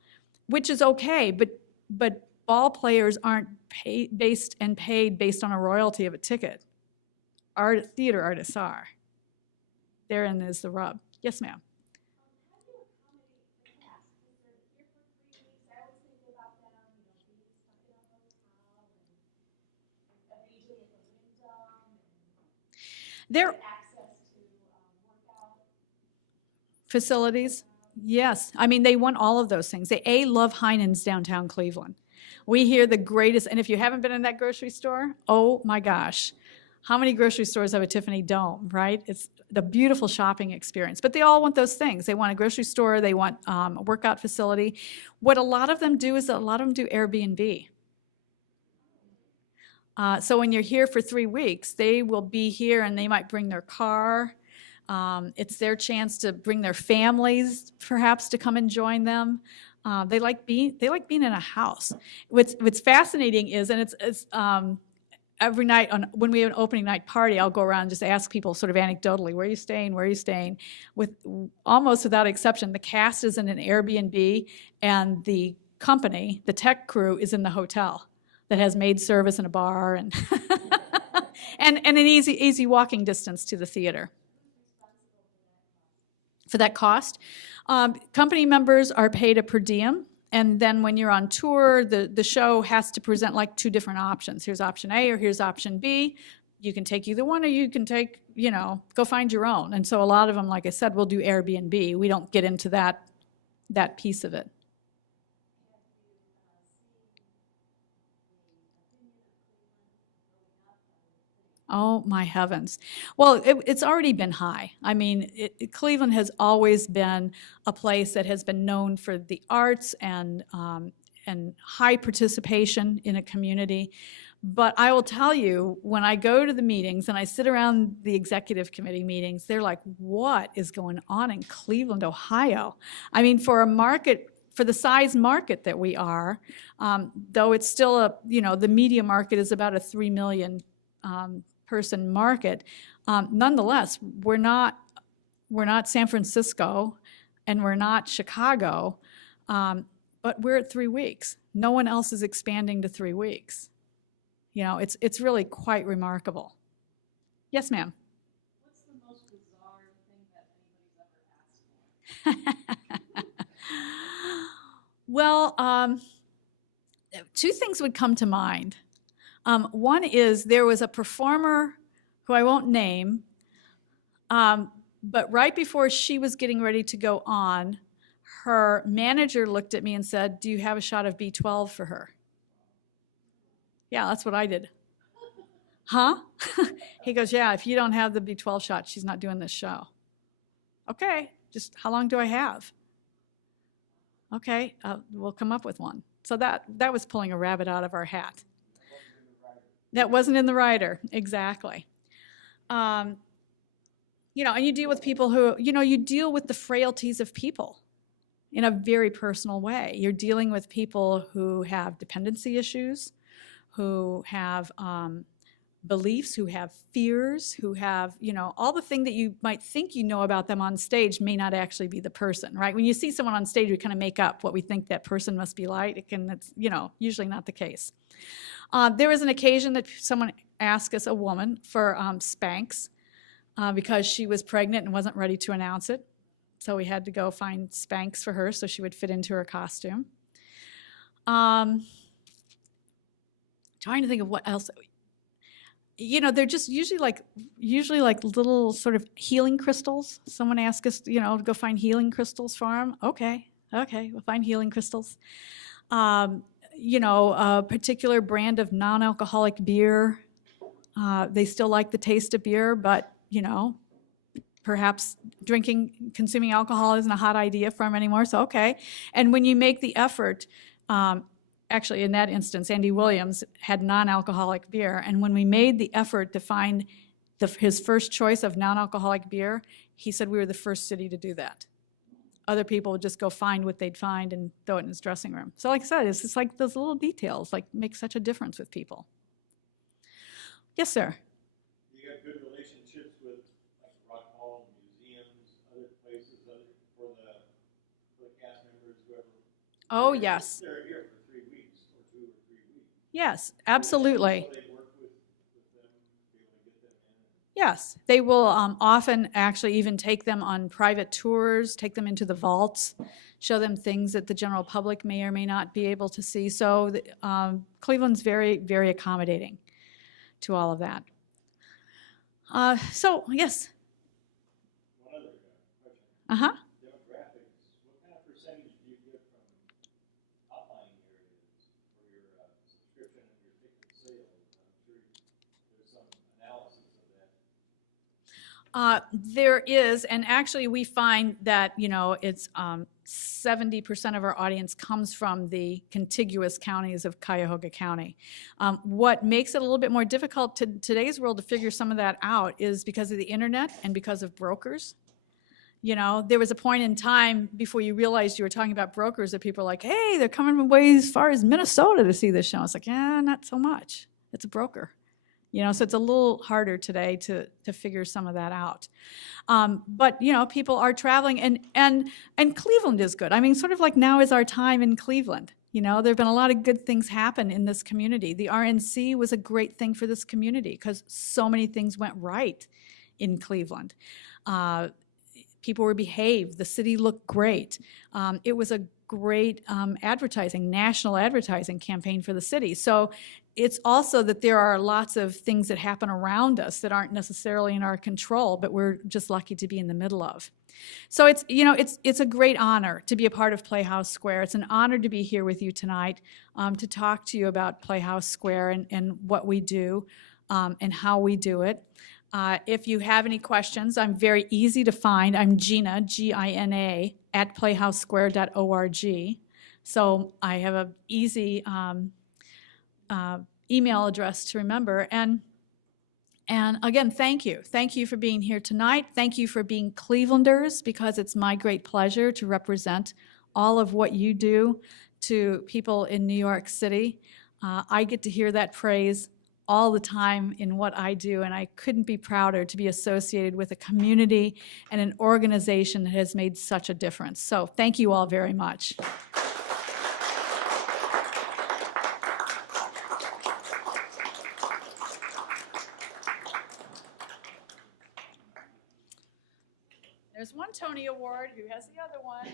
which is okay, but ball players aren't paid based on a royalty of a ticket. Theater artists are. Therein is the rub. Yes, ma'am. They're facilities, yes. I mean, they want all of those things. They love Heinen's downtown Cleveland. We hear the greatest, and if you haven't been in that grocery store, oh my gosh. How many grocery stores have a Tiffany Dome, right? It's the beautiful shopping experience. But they all want those things. They want a grocery store. They want a workout facility. What a lot of them do is do Airbnb. So when you're here for 3 weeks, they will be here and they might bring their car. It's their chance to bring their families, perhaps, to come and join them. They like being in a house. What's fascinating is, and it's every night when we have an opening night party, I'll go around and just ask people sort of anecdotally, where are you staying? Where are you staying? With almost without exception, the cast is in an Airbnb, and the company, the tech crew, is in the hotel that has maid service and a bar and and an easy walking distance to the theater. For that cost, company members are paid a per diem, and then when you're on tour, the show has to present like 2 different options. Here's option A or here's option B. you can take either one, or you can take, go find your own. And so a lot of them, like I said, will do Airbnb. We don't get into that piece of it. Oh, my heavens. Well, it's already been high. I mean, Cleveland has always been a place that has been known for the arts and high participation in a community. But I will tell you, when I go to the meetings and I sit around the executive committee meetings, they're like, what is going on in Cleveland, Ohio? I mean, for the size market that we are, though it's still the media market is about a 3 million person market. Nonetheless, we're not San Francisco, and we're not Chicago, but we're at 3 weeks. No one else is expanding to 3 weeks. It's really quite remarkable. Yes, ma'am. What's the most bizarre thing that anybody's ever asked for? Well, 2 things would come to mind. One is there was a performer who I won't name, but right before she was getting ready to go on, her manager looked at me and said, "Do you have a shot of B12 for her?" Yeah, that's what I did. Huh? He goes, "Yeah, if you don't have the B12 shot, she's not doing this show." Okay, just how long do I have? Okay, we'll come up with one. So that was pulling a rabbit out of our hat. That wasn't in the rider, exactly. And you deal with people who, you deal with the frailties of people in a very personal way. You're dealing with people who have dependency issues, who have beliefs, who have fears, who have, all the thing that you might think you know about them on stage may not actually be the person, right? When you see someone on stage, we kind of make up what we think that person must be like, and it's, usually not the case. There was an occasion that someone asked us, a woman, for Spanx because she was pregnant and wasn't ready to announce it. So we had to go find Spanx for her so she would fit into her costume. Trying to think of what else. They're just usually like little sort of healing crystals. Someone asked us, to go find healing crystals for them. Okay, we'll find healing crystals. A particular brand of non-alcoholic beer. They still like the taste of beer, but, perhaps consuming alcohol isn't a hot idea for them anymore, so okay. And when you make the effort, actually in that instance, Andy Williams had non-alcoholic beer, and when we made the effort to find his first choice of non-alcoholic beer, he said we were the first city to do that. Other people would just go find what they'd find and throw it in his dressing room. So like I said, it's just like those little details make such a difference with people. Yes, sir? You have good relationships with Rock Hall, museums, other places for the cast members, whoever? Oh, yes. They're here for 3 weeks or 2 or 3 weeks. Yes, absolutely. So they work with them, be able to get them in. Yes, they will often actually even take them on private tours, take them into the vaults, show them things that the general public may or may not be able to see. So Cleveland's very, very accommodating to all of that. So, yes. One other question. Uh-huh. Demographics. What kind of percentage do you get from outlying areas for your subscription and your ticket sales? I'm sure there's some analysis of that. There is, and actually we find that, it's 70% of our audience comes from the contiguous counties of Cuyahoga County. What makes it a little bit more difficult to today's world to figure some of that out is because of the internet and because of brokers. There was a point in time before you realized you were talking about brokers that people were like, hey, they're coming from way as far as Minnesota to see this show. It's like, yeah, not so much. It's a broker. So it's a little harder today to figure some of that out. But, people are traveling, and Cleveland is good. I mean, sort of like now is our time in Cleveland. There have been a lot of good things happen in this community. The RNC was a great thing for this community because so many things went right in Cleveland. People were behaved. The city looked great. It was a great national advertising campaign for the city. So it's also that there are lots of things that happen around us that aren't necessarily in our control, but we're just lucky to be in the middle of. So it's, you know, it's a great honor to be a part of Playhouse Square. It's an honor to be here with you tonight, to talk to you about Playhouse Square and what we do and how we do it. If you have any questions, I'm very easy to find. I'm Gina, Gina, at playhousesquare.org. So I have an easy email address to remember. And again, thank you. Thank you for being here tonight. Thank you for being Clevelanders, because it's my great pleasure to represent all of what you do to people in New York City. I get to hear that praise all the time in what I do, and I couldn't be prouder to be associated with a community and an organization that has made such a difference. So thank you all very much. There's one Tony Award. Who has the other one?